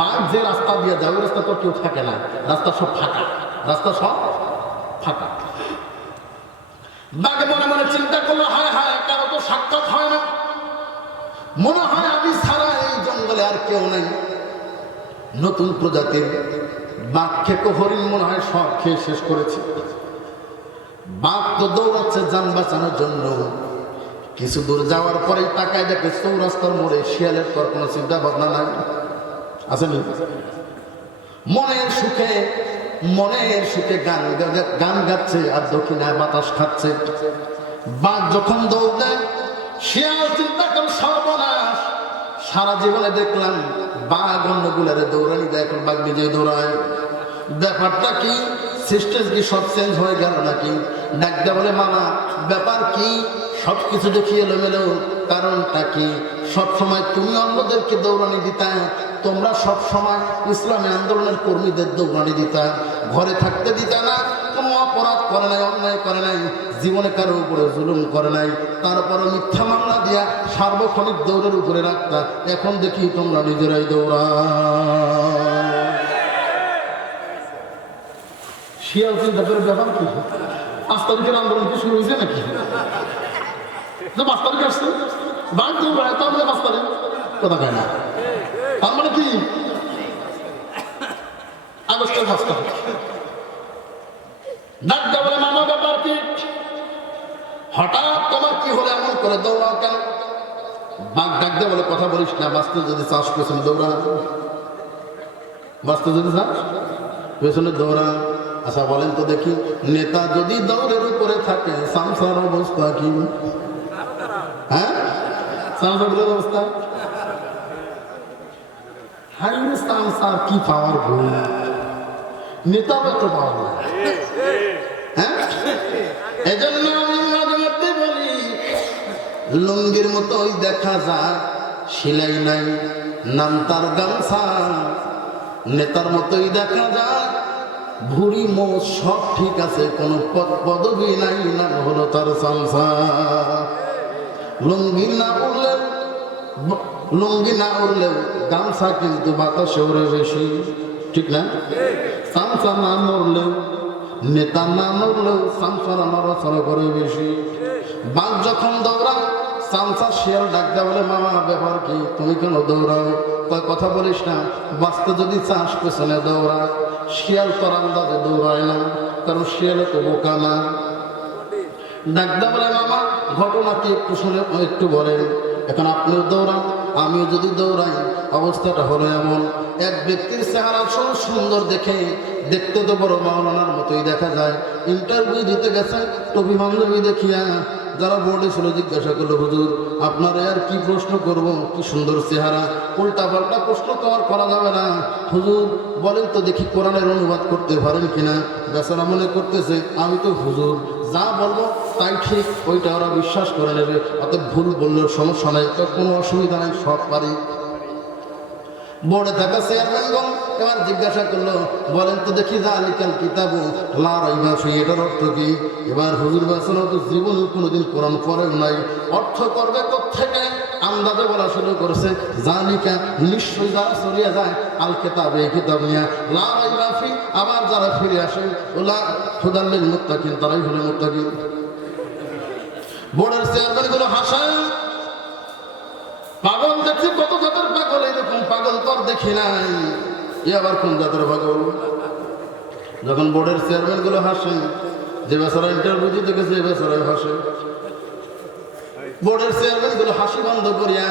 বাঘ যে রাস্তা দিয়ে যায়, ওই রাস্তা তো কেউ থাকে না, রাস্তা সব ফাঁকা, রাস্তা সব ফাঁকা। বাঘে মনে মনে চিন্তা করলো, হায় হায়, কারো তো সাক্ষাৎ হয় না, মনে হয় আমি ছাড়া এই জঙ্গলে আর কেউ নেই। নতুন প্রজাতির বাঘ খেকো হরিণ মনে হয় সব খেয়ে শেষ করেছে। বাঘ তো দৌড়াচ্ছে যান বাঁচানোর জন্য। কিছু দূর যাওয়ার পরেই তাকায় দেখে চৌরাস্তার মোড়ে শিয়ালের তোর কোনো চিন্তা ভাবনা নাই, আসেনি? মনের সুখে গান গাচ্ছে আর দক্ষিণায় বাতাস খাচ্ছে। বাঘ যখন দৌড় দেয়, শিয়াল চিন্তা করে, সর্বনাশ, সারা জীবনে দেখলাম বাঘ অন্যগুলারে দৌড়ানি দেয়, এখন বাঘ নিজে দৌড়ায়। ব্যাপারটা কি? সিস্টেম কি সব চেঞ্জ হয়ে গেল নাকি? ডাকতে বলে মামা ব্যাপার কি? সব কিছু দেখি এলোমেলো, কারণটা কি? সবসময় তুমি অন্যদেরকে দৌড়ানি দিতা, তোমরা সব সময় ইসলামী আন্দোলনের কর্মীদের দৌড়ানি দিতা, ঘরে থাকতে দিতা না, কোনো অপরাধ করে নাই, অন্যায় করে নাই, জীবনে কারো উপরে জুলুম করে নাই, তারপরে মিথ্যা মামলা দিয়া সার্বক্ষণিক দৌড়ের উপরে রাখতা। এখন দেখি তোমরা নিজেরাই দৌড়া। শিয়াল চিন্তাদের ব্যাপার কি? 5 তারিখের আন্দোলন কি শুরু হয়েছে নাকি? 5 তারিখ আসছে বাদ দৌড়ায়, তাহলে 5 তারিখ কথা কয় না। তার মানে কি আগস্টের 5 তারিখ। ডাকতে বলে মামা ব্যাপার কি? হঠাৎ তোমার কি হলে এমন করে দৌড়াও কেন? বাঘ ডাকতে বলে কথা বলিস না, বাঁচতে যদি চাষ পেছনে দৌড়া, বাঁচতে যদি চাষ পেছনে দৌড়া। আচ্ছা বলেন তো দেখি, নেতা যদি দৌড়ের উপরে থাকে সামসার অবস্থা কি? হ্যাঁ, সামসার অবস্থা হাইরে, সামসার কি পাওয়ার ভুল, নেতা তো পাওয়ার না। হ্যাঁ, এজন্য আমি মাঝে মধ্যে বলি লুঙ্গির মতোই দেখা যায়, সিলাই নাই, নাম তার গামছা, নেতার মতোই দেখা যায়, ভুড়ি মোষ সব ঠিক আছে, কোনো পদবি নাই, নাম হলো তার সামসা। লুঙ্গি না উড়লেও গামছা কিন্তু বাতাসে ওরে বেশি, ঠিক না? সামসা না নড়লেও, নেতা না নড়লেও সামসারা নড়াচড়া করে বেশি। বাঘ যখন দৌড়ায় সামসা শিয়াল ডাকতে বলে মামা ব্যাপার কি? তুমি কেন দৌড়াও? কয় কথা বলিস না, বাঁচতে যদি চাষ পেছনে দৌড়া। শিয়াল তোর আন্দাজে দৌড়ায় না, কারণ শিয়ালে তো বোকা না। ডাকতে বলে মামা ঘটনা কি একটু শুনে একটু বলেন। এখন আপনিও দৌড়ান, আমিও যদি দৌড়াই, অবস্থাটা হলো এমন, এক ব্যক্তির চেহারা সুন্দর দেখে, দেখতে তো বড় মাওলানার মতোই দেখা যায়, ইন্টারভিউ দিতে গেছে টুপি বান্ধবী দেখিয়া যারা বোর্ডে ছিল জিজ্ঞাসা করলো হুজুর আপনারা আর কি প্রশ্ন করব, কি সুন্দর চেহারা, উল্টা পাল্টা প্রশ্ন তো আর করা যাবে না, হুজুর বলেন তো দেখি কোরআনের অনুবাদ করতে পারেন কিনা। বেচারা মনে করতেছে আমি তো হুজুর, যা বলবো তাই ঠিক, ওইটা ওরা বিশ্বাস করে নেবে, অতএব ভুল বললেও সমস্যা নাই, তো কোনো অসুবিধা নাই, সব পারি। বোর্ডে থাকা চেয়ারম্যানগণ এবার জিজ্ঞাসা করলো বলেন তো দেখি যালিকাল কিতাবু লা রাইবা ফিহি, এটার অর্থ কি? এবার হুজুর বাসনা তো জীবনে কোনোদিন কোরআন পড়েও নাই, অর্থ করবে কোত্থেকে? আন্দাজে বলা শুরু করেছে জালিকা নিশ্চয়ই যারা চলিয়ে যায় আল কিতাব, এই কিতাব নিয়ে, লা রাইবা ফিহি আবার যারা ফিরে আসে ওলা হুদাল লিল মুত্তাকিন, তারাই হলো মুত্তাকিন। বোর্ডের চেয়ারম্যানগুলো হাসায়, পাগল দেখছি কত জাতের পাগল, এরকম পাগল তো আর দেখি নাই, এ আবার কোন জাতের পাগল? যখন বোর্ডের চেয়ারম্যান গুলো হাসে, যে বেচারা ইন্টারভিউ দিতে গেছে এ বেচারাই হাসে। বোর্ডের চেয়ারম্যান গুলো হাসি বন্ধ করিয়া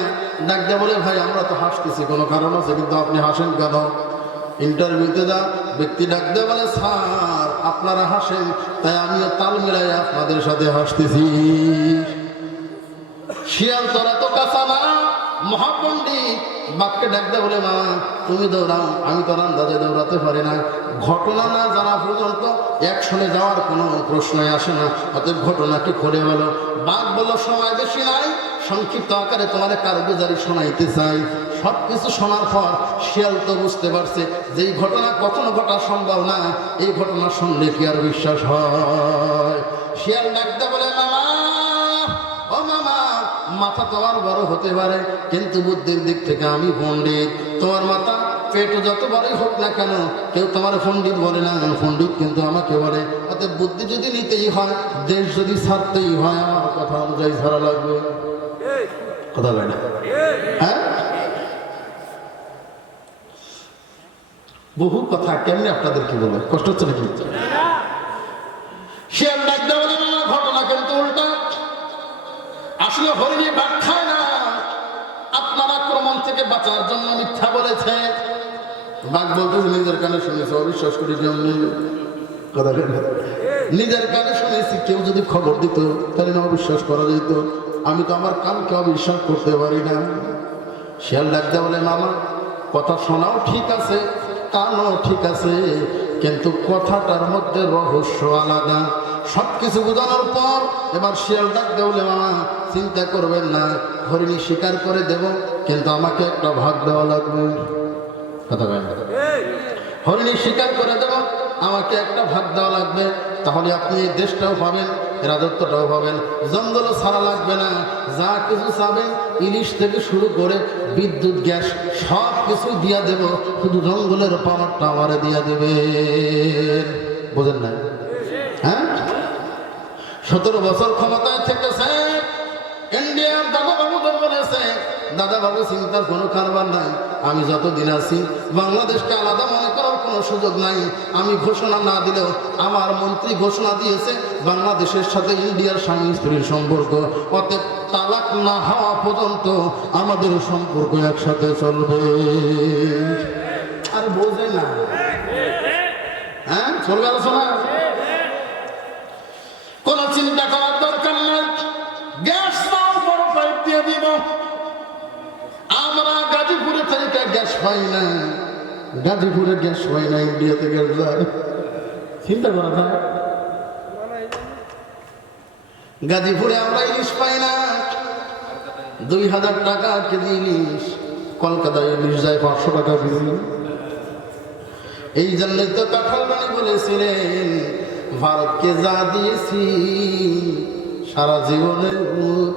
ডাক দিয়ে বলে ভাই আমরা তো হাসতেছি, কোনো কারণ আছে, কিন্তু আপনি হাসেন কেন? ইন্টারভিউতে যা ব্যক্তি ডাক দিয়ে বলে স্যার আপনারা হাসেন তাই আমিও তাল মিলাই আপনাদের সাথে হাসতেছি। শিয়াল তোরা তো কাঁচা না মহাপণ্ডিত, বাক্যে ডাকতে বলে মা তুমি দৌড়াও, আমি তোর আন্দাজে দৌড়াতে পারি না, ঘটনা না জানা পর্যন্ত অ্যাকশনে যাওয়ার কোনো প্রশ্নই আসে না, অতএব ঘটনাকে খুলে বলো। বাঘ বলো সময় বেশি নাই, সংক্ষিপ্ত আকারে তোমার কারগুজারি শোনাইতে চাই। সব কিছু শোনার পর শিয়াল তো বুঝতে পারছে যে এই ঘটনা কখনো ঘটা সম্ভব না, এই ঘটনা শুনলে কি আর বিশ্বাস হয়? শিয়াল ডাকতে বলে মামা ও মামা, মাথা তোমার বড় হতে পারে কিন্তু বুদ্ধির দিক থেকে আমি পণ্ডিত, তোমার মাথা পেট যত বড়ই হোক না কেন কেউ তোমার পণ্ডিত বলে না, পণ্ডিত কিন্তু আমাকে বলে। অতএব বুদ্ধি যদি নিতেই হয়, দেশ যদি ছাড়তেই হয়, আমার কথা অনুযায়ী ছাড়া লাগবে। কথা বলে না? হ্যাঁ, বহু কথা কেমনি আপনাদের কি বলে, কষ্ট হচ্ছে নাকি? শিয়াল ডাকতে বলে না, ঘটনা কিন্তু উল্টা, আসলে হরিণী বাঘ খায় না, আপনার আক্রমণ থেকে বাঁচার জন্য মিথ্যা বলেছে। বাঘ বলতেছে নিজের কানে শুনেছে, অবিশ্বাস করি কেমনি? কথা নিজের কানে শুনেছি, কেউ যদি খবর দিত তাহলে না অবিশ্বাস করা যেত, আমি তো আমার কানকে অবিশ্বাস করতে পারি না। শিয়াল ডাকতে বলে মামা কথা শোনাও ঠিক আছে, কানও ঠিক আছে, কিন্তু কথাটার মধ্যে রহস্য আলাদা। সবকিছু বোঝানোর পর এবার শিয়াল ডাক দেবলে, মামা চিন্তা করবেন না, হরিণী শিকার করে দেব, কিন্তু আমাকে একটা ভাগ দেওয়া লাগবে। কথা বলেন, হরিণী শিকার করে দেব, আমাকে একটা ভাগ দেওয়া লাগবে, তাহলে আপনি এই দেশটাও পাবেন, রাজত্বটাও পাবেন, জঙ্গলও ছাড়া লাগবে না, যা কিছু চাবেন ইলিশ থেকে শুরু করে বিদ্যুৎ গ্যাস সব কিছু দিয়া দেব, শুধু জঙ্গলের পাওয়ারটা আমারে দিয়া দেবে। বোঝেন না? হ্যাঁ, 17 বছর ক্ষমতায় থেকেছে, ইন্ডিয়ার দাদাবাবুদের বলেছে, দাদাবাবু চিন্তার কোনো কারবার নাই, আমি যতদিন আছি বাংলাদেশকে আলাদা মনে করার কোনো সুযোগ নাই। আমি ঘোষণা না দিলেও আমার মন্ত্রী ঘোষণা দিয়েছে বাংলাদেশের সাথে ইন্ডিয়ার স্বামী স্ত্রীর সম্পর্ক, অতএব তালাক না হওয়া পর্যন্ত আমাদের সম্পর্ক একসাথে চলবে। আর বোঝে না, হ্যাঁ চলবে আলোচনা, কোনো চিন্তা করার দরকার নাই। গ্যাস নাও, বড় পাইপ দিয়ে দিব। আমরা গাজীপুরে থেকে গ্যাস পাই না, গাজীপুরে গ্যাস পাই না, ইন্ডিয়াতে গ্যাস যায়। চিন্তা করা যায়, গাজীপুরে আমরা ইলিশ পাই না, 2000 টাকা কেজি ইলিশ, কলকাতায় ইলিশ যায় 500 টাকা কেজি। এই জন্যই তো কাঁঠাল রানী বলেছিলেন, ভারতকে যা দিয়েছি সারা জীবনে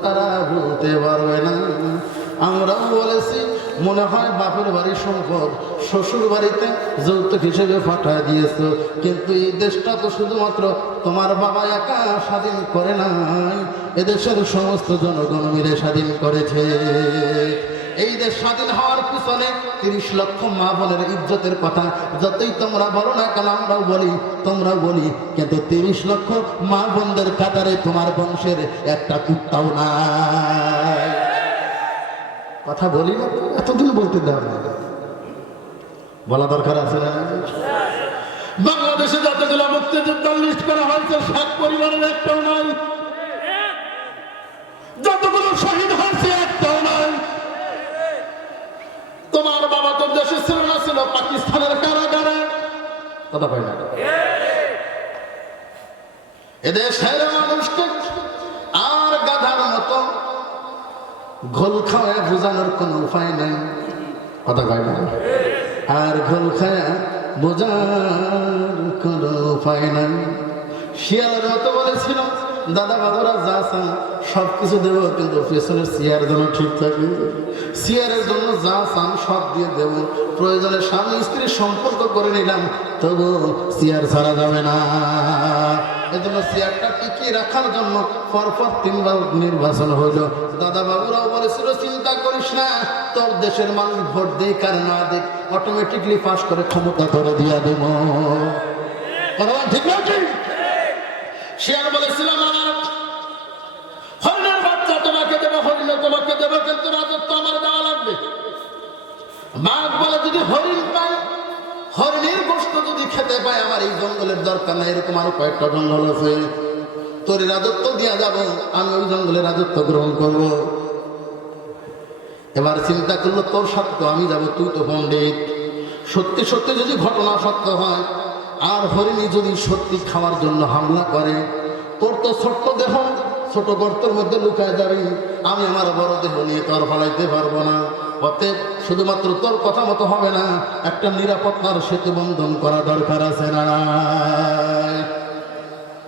তারা বলতে পারবে না। আমরাও বলেছি, মনে হয় বাপের বাড়ির সম্পদ শ্বশুর বাড়িতে যৌতুক হিসেবে পাঠায় দিয়েছ, কিন্তু এই দেশটা তো শুধুমাত্র তোমার বাবা একা স্বাধীন করে নাই, এদেশের সমস্ত জনগণ মিলে স্বাধীন করেছে। এই দেশ স্বাধীন হওয়ার পিছনে 30 লক্ষ মা বোনের ইজ্জতের কথা যতই তোমরা বলো না কেন, আমরাও বলি, তোমরাও বলি, কিন্তু 30 লক্ষ মা বোনদের কাতারে তোমার বংশের একটা কুত্তাও নাই। কথা বলি না, এতদিন বলতে দেওয়া না, বলা দরকার আছে না? বাংলাদেশে যতগুলো মুক্তিযোদ্ধার লিস্ট করা হয়েছে 7 পরিবারের একটাও নাই, যতগুলো শহীদ হয়েছে একটাও নাই। তোমার বাবা তো দেশে ছিল না, ছিল পাকিস্তানের কারাগারে। কথা কয় না? এদেশের মানুষকে আর গাধার মতো ঘোল খাওয়ায় বোঝানোর কোনো উপায় নাই। কথা কয় না? আর ঘোল খায় বোঝার কোনো উপায় নাই। শিয়ালের মতো বলেছিল, দাদা বাবুরা যা চান সব কিছু দেব, কিন্তু পেছনের চেয়ার যেন ঠিক থাকে, চেয়ারের জন্য যা চান সব দিয়ে দেব, প্রয়োজনে স্বামী স্ত্রীর সম্পর্ক করে নিলাম, তবু চেয়ার ছাড়া যাবে না। এজন্য চেয়ারটা টিকিয়ে রাখার জন্য পরপর 3 বার নির্বাচন হইল। দাদা বাবুরাও বলেছিল, চিন্তা করিস না, তোর দেশের মানুষ ভোট দেয় কার না দেখ, অটোমেটিকলি পাস করে ক্ষমতা করে দিয়া দেব। ঠিক না? ঠিক। শিয়াল বলেছিল, হরিণের বাচ্চা তোমাকে দেবো, হরিণ তোমাকে দেবো, কিন্তু রাজত্ব আমার দেওয়া লাগবে। বাঘ বলে, যদি হরিণ পাই, হরিণের গোশত যদি খেতে পাই, আমার এই জঙ্গলের দরকার নাই, এরকম আরো কয়েকটা জঙ্গল আছে, তোর রাজত্ব দিয়া যাব, আমি ওই জঙ্গলে রাজত্ব গ্রহণ করব। এবার চিন্তা করলো, তোর সত্য আমি যাব, তুই তো পণ্ডিত, সত্যি সত্যি যদি ঘটনা সত্য হয়, আর হরিণী যদি সত্যি খাওয়ার জন্য হামলা করে, তোর তো ছোট্ট দেহ ছোট গর্তের মধ্যে লুকায় যাবে, আমি আমার বড় দেহ নিয়ে তোর ফলাইতে পারবো না। অতএব শুধুমাত্র তোর কথা মতো হবে না, একটা নিরাপত্তার সেতু বন্ধন করা দরকার আছে না?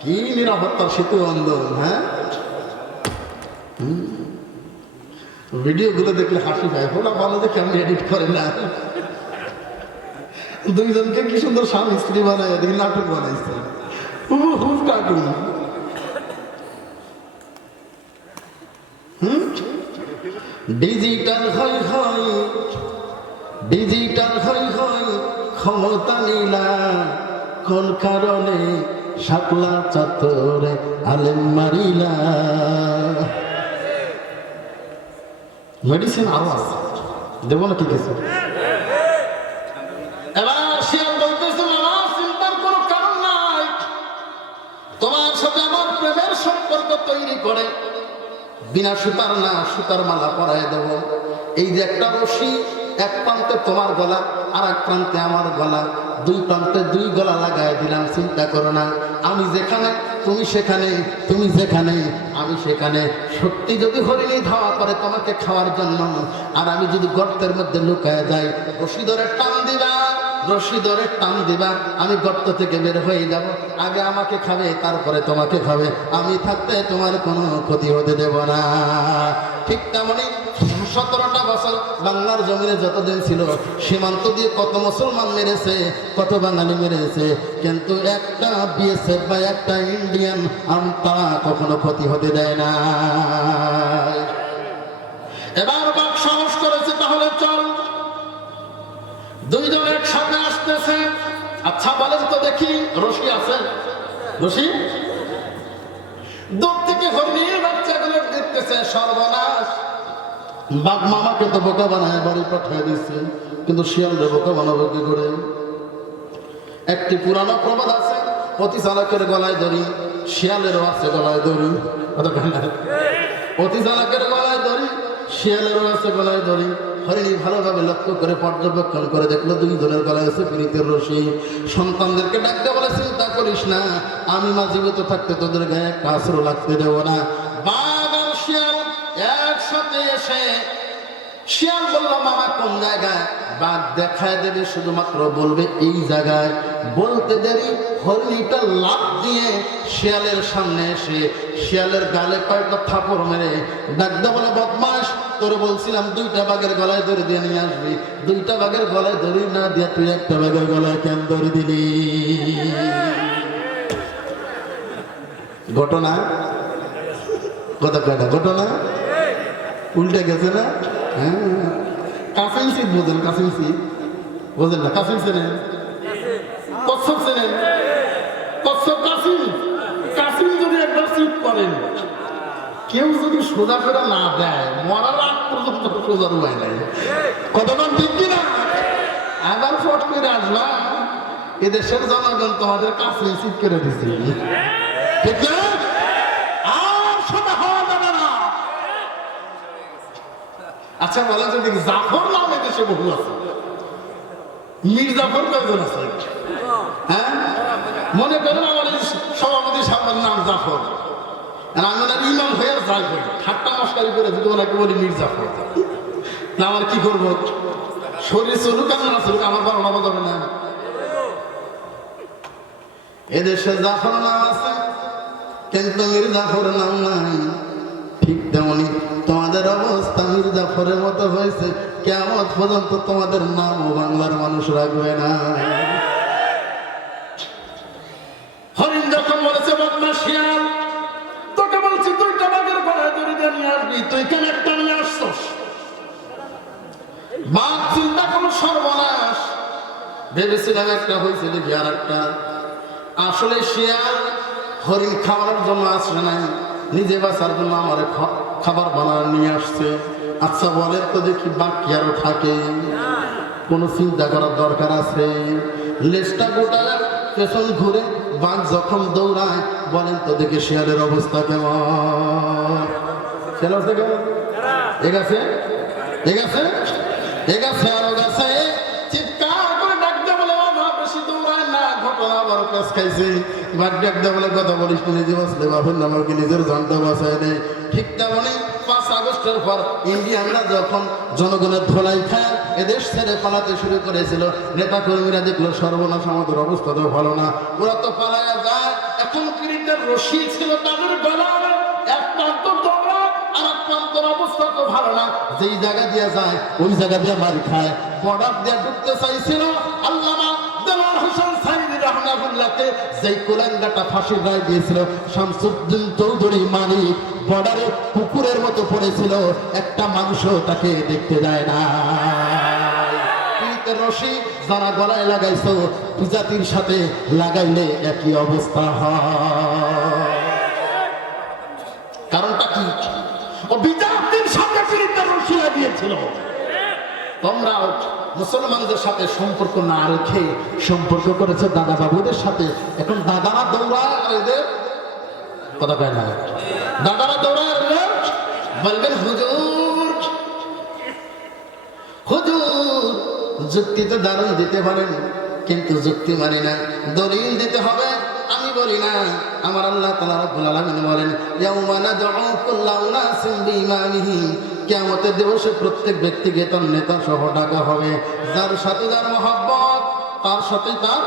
কি নিরাপত্তার সেতু বন্ধন? হ্যাঁ, ভিডিওগুলো দেখলে হাসি পায়, ওরা ভালো দেখে আমি এডিট করে না, দুইজনকে কি সুন্দর স্বামী স্ত্রী বানায় দেখি নাটক বানাইছে, খুব কার্টুন। ডিজিটাল হয় হয়, ডিজিটাল হয় হয়, ক্ষমতা নিলা কোন কারণে, শাপলা চত্বরে আলেম মারিলা। মেডিসিন আওয়াজ দেব না, ঠিক আছে? এবার শিয়াল বলতেছে, আমার চিন্তার কোনো কারণ নাই, তোমার সাথে আমার প্রেমের সম্পর্ক তৈরি করে বিনা সুতার না সুতার মালা পরায় দেব। এই যে একটা রশি, এক প্রান্তে তোমার গলা আর এক প্রান্তে আমার গলা, দুই প্রান্তে দুই গলা লাগাই দিলাম। চিন্তা করো না, আমি যেখানে তুমি সেখানে, তুমি যেখানে আমি সেখানে। সত্যি যদি হরিণী ধাওয়া করে তোমাকে খাওয়ার জন্য, আর আমি যদি গর্তের মধ্যে লুকায় যাই, রশি ধরে টান দিবা, রশি ধরে টান দিবা, আমি গর্ত থেকে বের হয়ে যাব। আগে আমাকে খাবে, তারপরে তোমাকে খাবে। আমি থাকতে তোমার কোনো ক্ষতি হতে দেব না। ঠিক তেমনি 17টা বছর বাংলার জমিনে যতদিন ছিল, সীমান্ত দিয়ে কত মুসলমান মেরেছে, কত বাঙালি মেরেছে, কিন্তু একটা বিএসএফ বা একটা ইন্ডিয়ান আমতা কখনো ক্ষতি হতে দেয় না। এবার বাপ সাহস করেছে, তাহলে চল, দুইজন একসাথে আসতেছে। আচ্ছা বলেন তো দেখি, রশি আছে? রশি দূর থেকে হরিণীর বাচ্চাগুলো দেখতেছে, সর্বনাশ। বাপ মামাকে তো বোকা বানায় বাড়ি পাঠিয়ে দিচ্ছে, কিন্তু শিয়ালরে বোকা বানাবো কি করে? একটি পুরানো প্রবাদ আছে, অতি চালাকের গলায় দড়ি, শিয়ালেরও আছে গলায় দড়ি। অতি চালাকের গলায় দড়ি, শিয়ালেরও আছে গলায় দড়ি। হরিণী ভালোভাবে লক্ষ্য করে পর্যবেক্ষণ করে দেখলো দুইজনের গলায় আছে পীড়িতের রশি। সন্তানদেরকে ডাকতে বলে, চিন্তা করিস না, আমি মা জীবিত থাকতে তোদের গায়ে একটা আশ্রয় লাগতে দেবো না। বাঘ আর শিয়াল একসাথে এসে, শিয়াল বললো মামা কোন জায়গায়? বাঘ দেখায় দেবে, শুধুমাত্র বলবে এই জায়গায়। বলতে দেরি হরিণীটা লাফ দিয়ে শিয়ালের সামনে এসে শিয়ালের গালে কয়েকটা থাপড় মেরে ডাকতে বলে, বদমাস, তোর বলছিলাম দুইটা বাঘের গলায় দড়ি দিয়ে নিয়ে আসবি, দুইটা বাঘের গলায় দড়ি না দিয়ে তুই একটা বাঘের গলায় কেন দড়ি দিলি? ঘটনা কথা কয়টা ঘটনা উল্টে গেছে না? হ্যাঁ, কাসিম সিট বোঝেন, কাসিম সিট বোঝেন না? কাসিম চেনেন? কচ্ছপ চেনেন? কচ্ছপ কাসিম, কাসিম যদি একবার সিট করেন, কেউ যদি সোজা করে না দেয়, মরার আগ পর্যন্ত সোজা রুয়ায় নাই। কতক্ষণ ঠিক কিনা? আবার ফট করে আসবা, এদেশের জনগণ তোমাদের কাছে সিট করে দিচ্ছে, ঠিক না? আর সোজা হওয়া যাবে না। আচ্ছা বলেন, যদি জাফর নাম এদেশে বহু আছে, মীর জাফর কয়জন আছে? হ্যাঁ, মনে করেন আমাদের সভাপতি সাহেবের নাম জাফর, আর আমি ওনার ইমাম হয়ে যাই করি, ঠাট্টা মস্কারি করে যদি ওনাকে বলি মীর জাফর, না আমার কি করবো? শরীর চলুক আর না চলুক, আমার বারো নামা যাবে না। এদেশে জাফর নাম আছে, কিন্তু মীর জাফর নাম নাই। ঠিক তেমনি তোমাদের অবস্থা মীর জাফরের মতো হয়েছে, কিয়ামত পর্যন্ত তোমাদের নামও বাংলার মানুষ রাখবে না। হরিণ যখন বলেছে, বদমাশ শিয়াল, তোকে বলছি দুইটা বাঘের গলায় দড়ি দিয়ে নিয়ে আসবি, তুই কেন একটা নিয়ে আসছস? বাঘ চিন্তা করলো, সর্বনাশ, ভেবেছিলাম একটা হয়েছে, দেখি আর একটা। আসলে শিয়াল হরিণ খাওয়ার জন্য আসে নাই, নিজে বাঁচার জন্য আমার খাবার বানানো নিয়ে আসছে। আচ্ছা বলে তো দেখি, বাঘ কি আরো থাকে? কোনো চিন্তা করার দরকার আছে? লেজটা গোটায় পেছন ঘুরে বাঘ যখন দৌড়ায়, বলেন তো দেখি শিয়ালের অবস্থা কেমন? শিয়াল অবস্থা কেমন? এগাছে এগাছে এগাছে আর ওগাছে, চিৎকার করে ডাকতে বলে, বাবা বেশি দৌড়ায় না, ঘটনা বড় কাজ খাইছে। বাঘ ডাকতে বলে, কথা বলিস না, নিজে বাঁচলে বাপের নাম কি নিজের জানটা বাঁচায় নেই। ঠিক তেমনি 5 আগস্টের পর ইন্ডিয়ানরা যখন জনগণের ধোলাই খায় এদেশ ছেড়ে পালাতে শুরু করেছিল, নেতা কর্মীরা দেখলো সর্বনাশ, আমাদের অবস্থা তো ভালো না, ওরা তো পালায়া যায়। এখন কিরিটের রশি ছিল তাদের গলায়, এক প্রান্ত দৌড়া আর এক প্রান্তের অবস্থা তো ভালো না, যেই জায়গা দিয়ে যায় ওই জায়গা দিয়ে মারি খায়। বর্ডার দিয়ে ঢুকতে চাইছিল আল্লামা দেওয়ার হোসেন সাইদি রহমাতুল্লাহকে, যেই কোলাঙ্গাটা ফাঁসির রায় দিয়েছিল শামসুদ্দিন চৌধুরী মানিক, বর্ডারে কুকুরের মতো পড়েছিল, একটা মানুষও তাকে দেখতে যায় না। রশি যারা গলায় লাগাইছো, জাতির সাথে লাগাইলে একই অবস্থা হয়। কারণটা কি? ও বিজাতির সাথে পীড়িতের রশি লাগিয়েছিল। তোমরা মুসলমানদের সাথে সম্পর্ক না রেখে সম্পর্ক করেছে দাদা বাবুদের সাথে। এখন দাদারা দৌড়ায় এদের কথা কয় না, দাদারা দৌড়ায় বলবেন হুজুর হুজুর হুজুর যুক্তি তো দারুণ দিতে পারেন, কিন্তু যুক্তি মানি না, দলিল দিতে হবে। আমি বলি না, আমার আল্লাহ তাআলা রাব্বুল আলামিন বলেন, ইয়াউমা নাদউ কুল্লা উনাসিন বিইমামিহিম, কিয়ামতের দিবসে প্রত্যেক ব্যক্তিকে তার নেতা সহ ডাকা হবে। যার সাথে যার মহব্বত, তার সাথে তার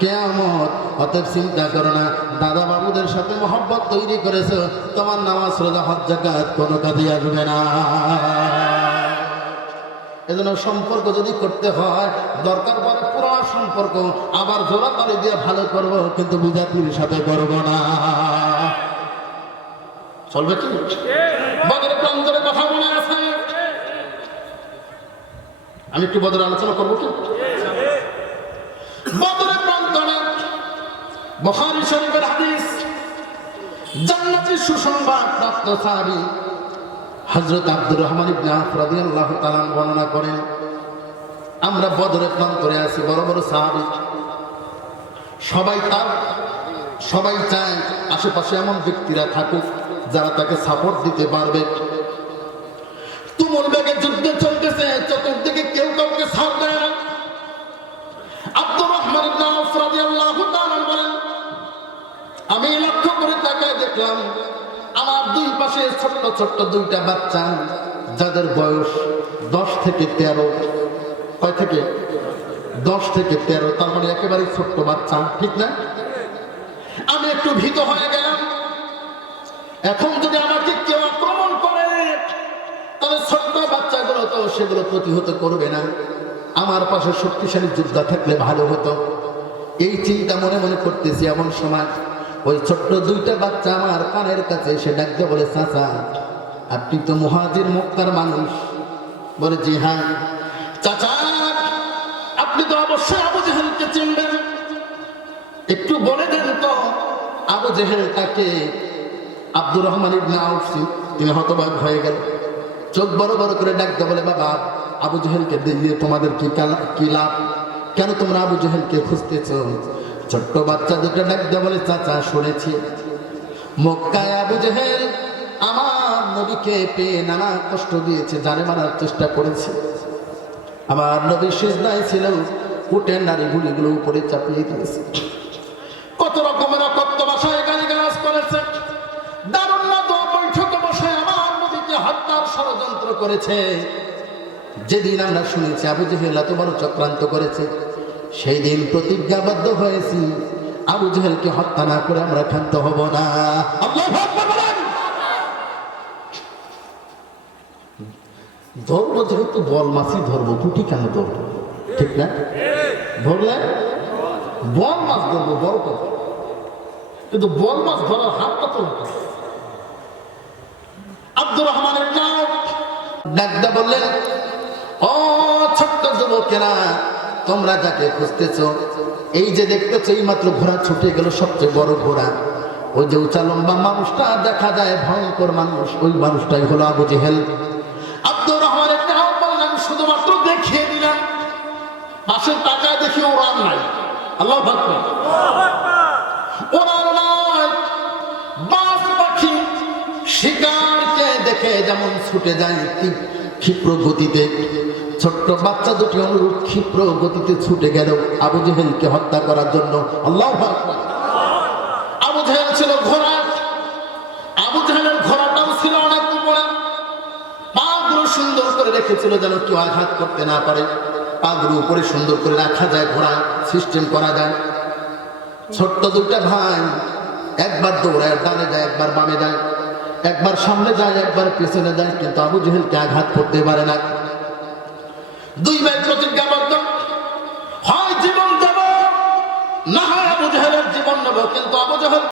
কিয়ামত। অতএব চিন্তা করো না, দাদা বাবুদের সাথে মহব্বত তৈরি করেছো, তোমার নামাজ রোজা হজ যাকাত কোনো কাজে আসবে না। এজন্য সম্পর্ক যদি করতে হয়, দরকার পড়ে পুরো সম্পর্ক আবার জোড়া তালে দিয়ে ভালো করব, কিন্তু বিজাতির সাথে করব না। চলবে কি? বদরের প্রান্তরে কথা মনে আছে? আমি একটু বদরের আলোচনা করবো কি? বদরের প্রান্তরে বুখারী শরীফের হাদিস, জান্নাতের সুসংবাদ প্রাপ্ত সাহাবী হযরত আব্দুর রহমান ইবনে আওফ রাদিয়াল্লাহু তাআলা বর্ণনা করেন, আমরা বদরের প্রান্তরে আছি, বড় বড় সাহাবী, সবাই চায় আশেপাশে এমন ব্যক্তিরা থাকুক যারা তাকে সাপোর্ট দিতে পারবে। তুমুল বেগে যুদ্ধ চলতেছে, চতুর্দিকে কেউ কাউকে সাথ দেয় না। আব্দুর রহমান ইবনে আওফ রাদিয়াল্লাহু তাআলা বলেন, আমি লক্ষ্য করে তাকায় দেখলাম আমার দুই পাশে ছোট্ট ছোট্ট দুইটা বাচ্চা, যাদের বয়স 10 থেকে 13। কয় থেকে? 10 থেকে 13, তার মানে একেবারে ছোট্ট বাচ্চা, ঠিক না? আমি একটু ভীত হয়ে গেলাম, এখন যদি আমাকে কেউ আক্রমণ করে তাহলে ছোট্ট বাচ্চাগুলো তো সেগুলো প্রতিহত করবে না, আমার পাশে শক্তিশালী যোদ্ধা থাকলে ভালো হতো। এই চিন্তা মনে মনে করতেছি, এমন সময় ওই ছোট্ট দুইটা বাচ্চা আমার কানের কাছে এসে ডাকতে বলে, চাচা আপনি তো মুহাজির মক্কার মানুষ। বলে, জি হ্যাঁ। চাচা আপনি তো অবশ্যই আবু জেহেলকে চিনবেন, একটু বলে দেন তো আবু জেহেলটাকে। আব্দুর রহমান ইবনে আওফ তিনি হতবাক হয়ে গেল, চোখ বড় বড় করে ডাকতে বলে, বাবা আবু জেহেলকে দিয়ে তোমাদের কি লাভ? কেন তোমরা আবু জেহেলকে খুঁজতেছ? ছোট্ট বাচ্চা দুটো ডাকতে বলে, চাচা শুনেছি মক্কায় আবু জেহেল আমার নবীকে পেয়ে নানা কষ্ট দিয়েছে, জানে মারার চেষ্টা করেছে। আমার নবী সিজদায় ছিল, উটের নারী গুলিগুলো উপরে চাপিয়ে দিয়েছে, কত রকমের অকথ্য ভাষায় গালিগালাজ করেছে, দারুণ বৈঠক বসায় আমার নবীকে হত্যার ষড়যন্ত্র করেছে। যেদিন আমরা শুনেছি আবু জেহেল এত বড় চক্রান্ত করেছে, সেই দিন প্রতিজ্ঞাবদ্ধ হয়েছি আবু জেহেলকে হত্যা না করে আমরা ক্ষান্ত হব না। আল্লাহু আকবার বলেন। ধরবো যেহেতু বল মাছই ধরবো, পুঁটি কেন ধরবো? ঠিক না? ধরলে বল মাছ ধরবো, বড় কথা, কিন্তু বল মাছ ধরার হাতটা তো না। আব্দুর রহমানের নাম ডাকদা বললেন, ও ছোট্ট যুবকেরা, তোমরা যাকে খুঁজতেছ, এই যে দেখতেছ এই মাত্র ঘোড়া ছুটে গেল, সবচেয়ে বড় ঘোড়া। ওই যে উঁচা লম্বা মানুষটা দেখা যায়, ভয়ঙ্কর মানুষ, ওই মানুষটাই হলো আবু জেহেল। আব্দুর রহমানের নাম বললেন, শুধুমাত্র দেখিয়ে দিলাম, পাশের টাকায় দেখি ওরান নাই। আল্লাহু আকবার। ওরান নাই, বাস পাখি শিকারকে দেখে যেমন ছুটে যায় ক্ষিপ্র গতিতে, ছোট্ট বাচ্চা দুটি অনুরূপ ক্ষিপ্র গতিতে ছুটে গেল আবু জেহেলকে হত্যা করার জন্য। আল্লাহু আকবার। আবু জেহেল ছিল ঘোড়া, আবু জেহেলের ঘোড়াটাও ছিল অনেক উপরে, পাগুলো সুন্দর করে রেখেছিল যেন কেউ আঘাত করতে না পারে। পাগুলো উপরে সুন্দর করে রাখা যায়, ঘোড়া সিস্টেম করা যায়। ছোট্ট দুইটা ভাই একবার দৌড়ায়, ডানে যায়, একবার বামে যায়, একবার সামনে যায়, একবার পেছনে যায়, কিন্তু আবু জেহেলকে আঘাত করতে পারে না। দুই ভাই প্রতিজ্ঞাবদ্ধ, হয় জীবন দেব, না হয় আবু জেহেলের জীবন নেব, কিন্তু আবু জেহেল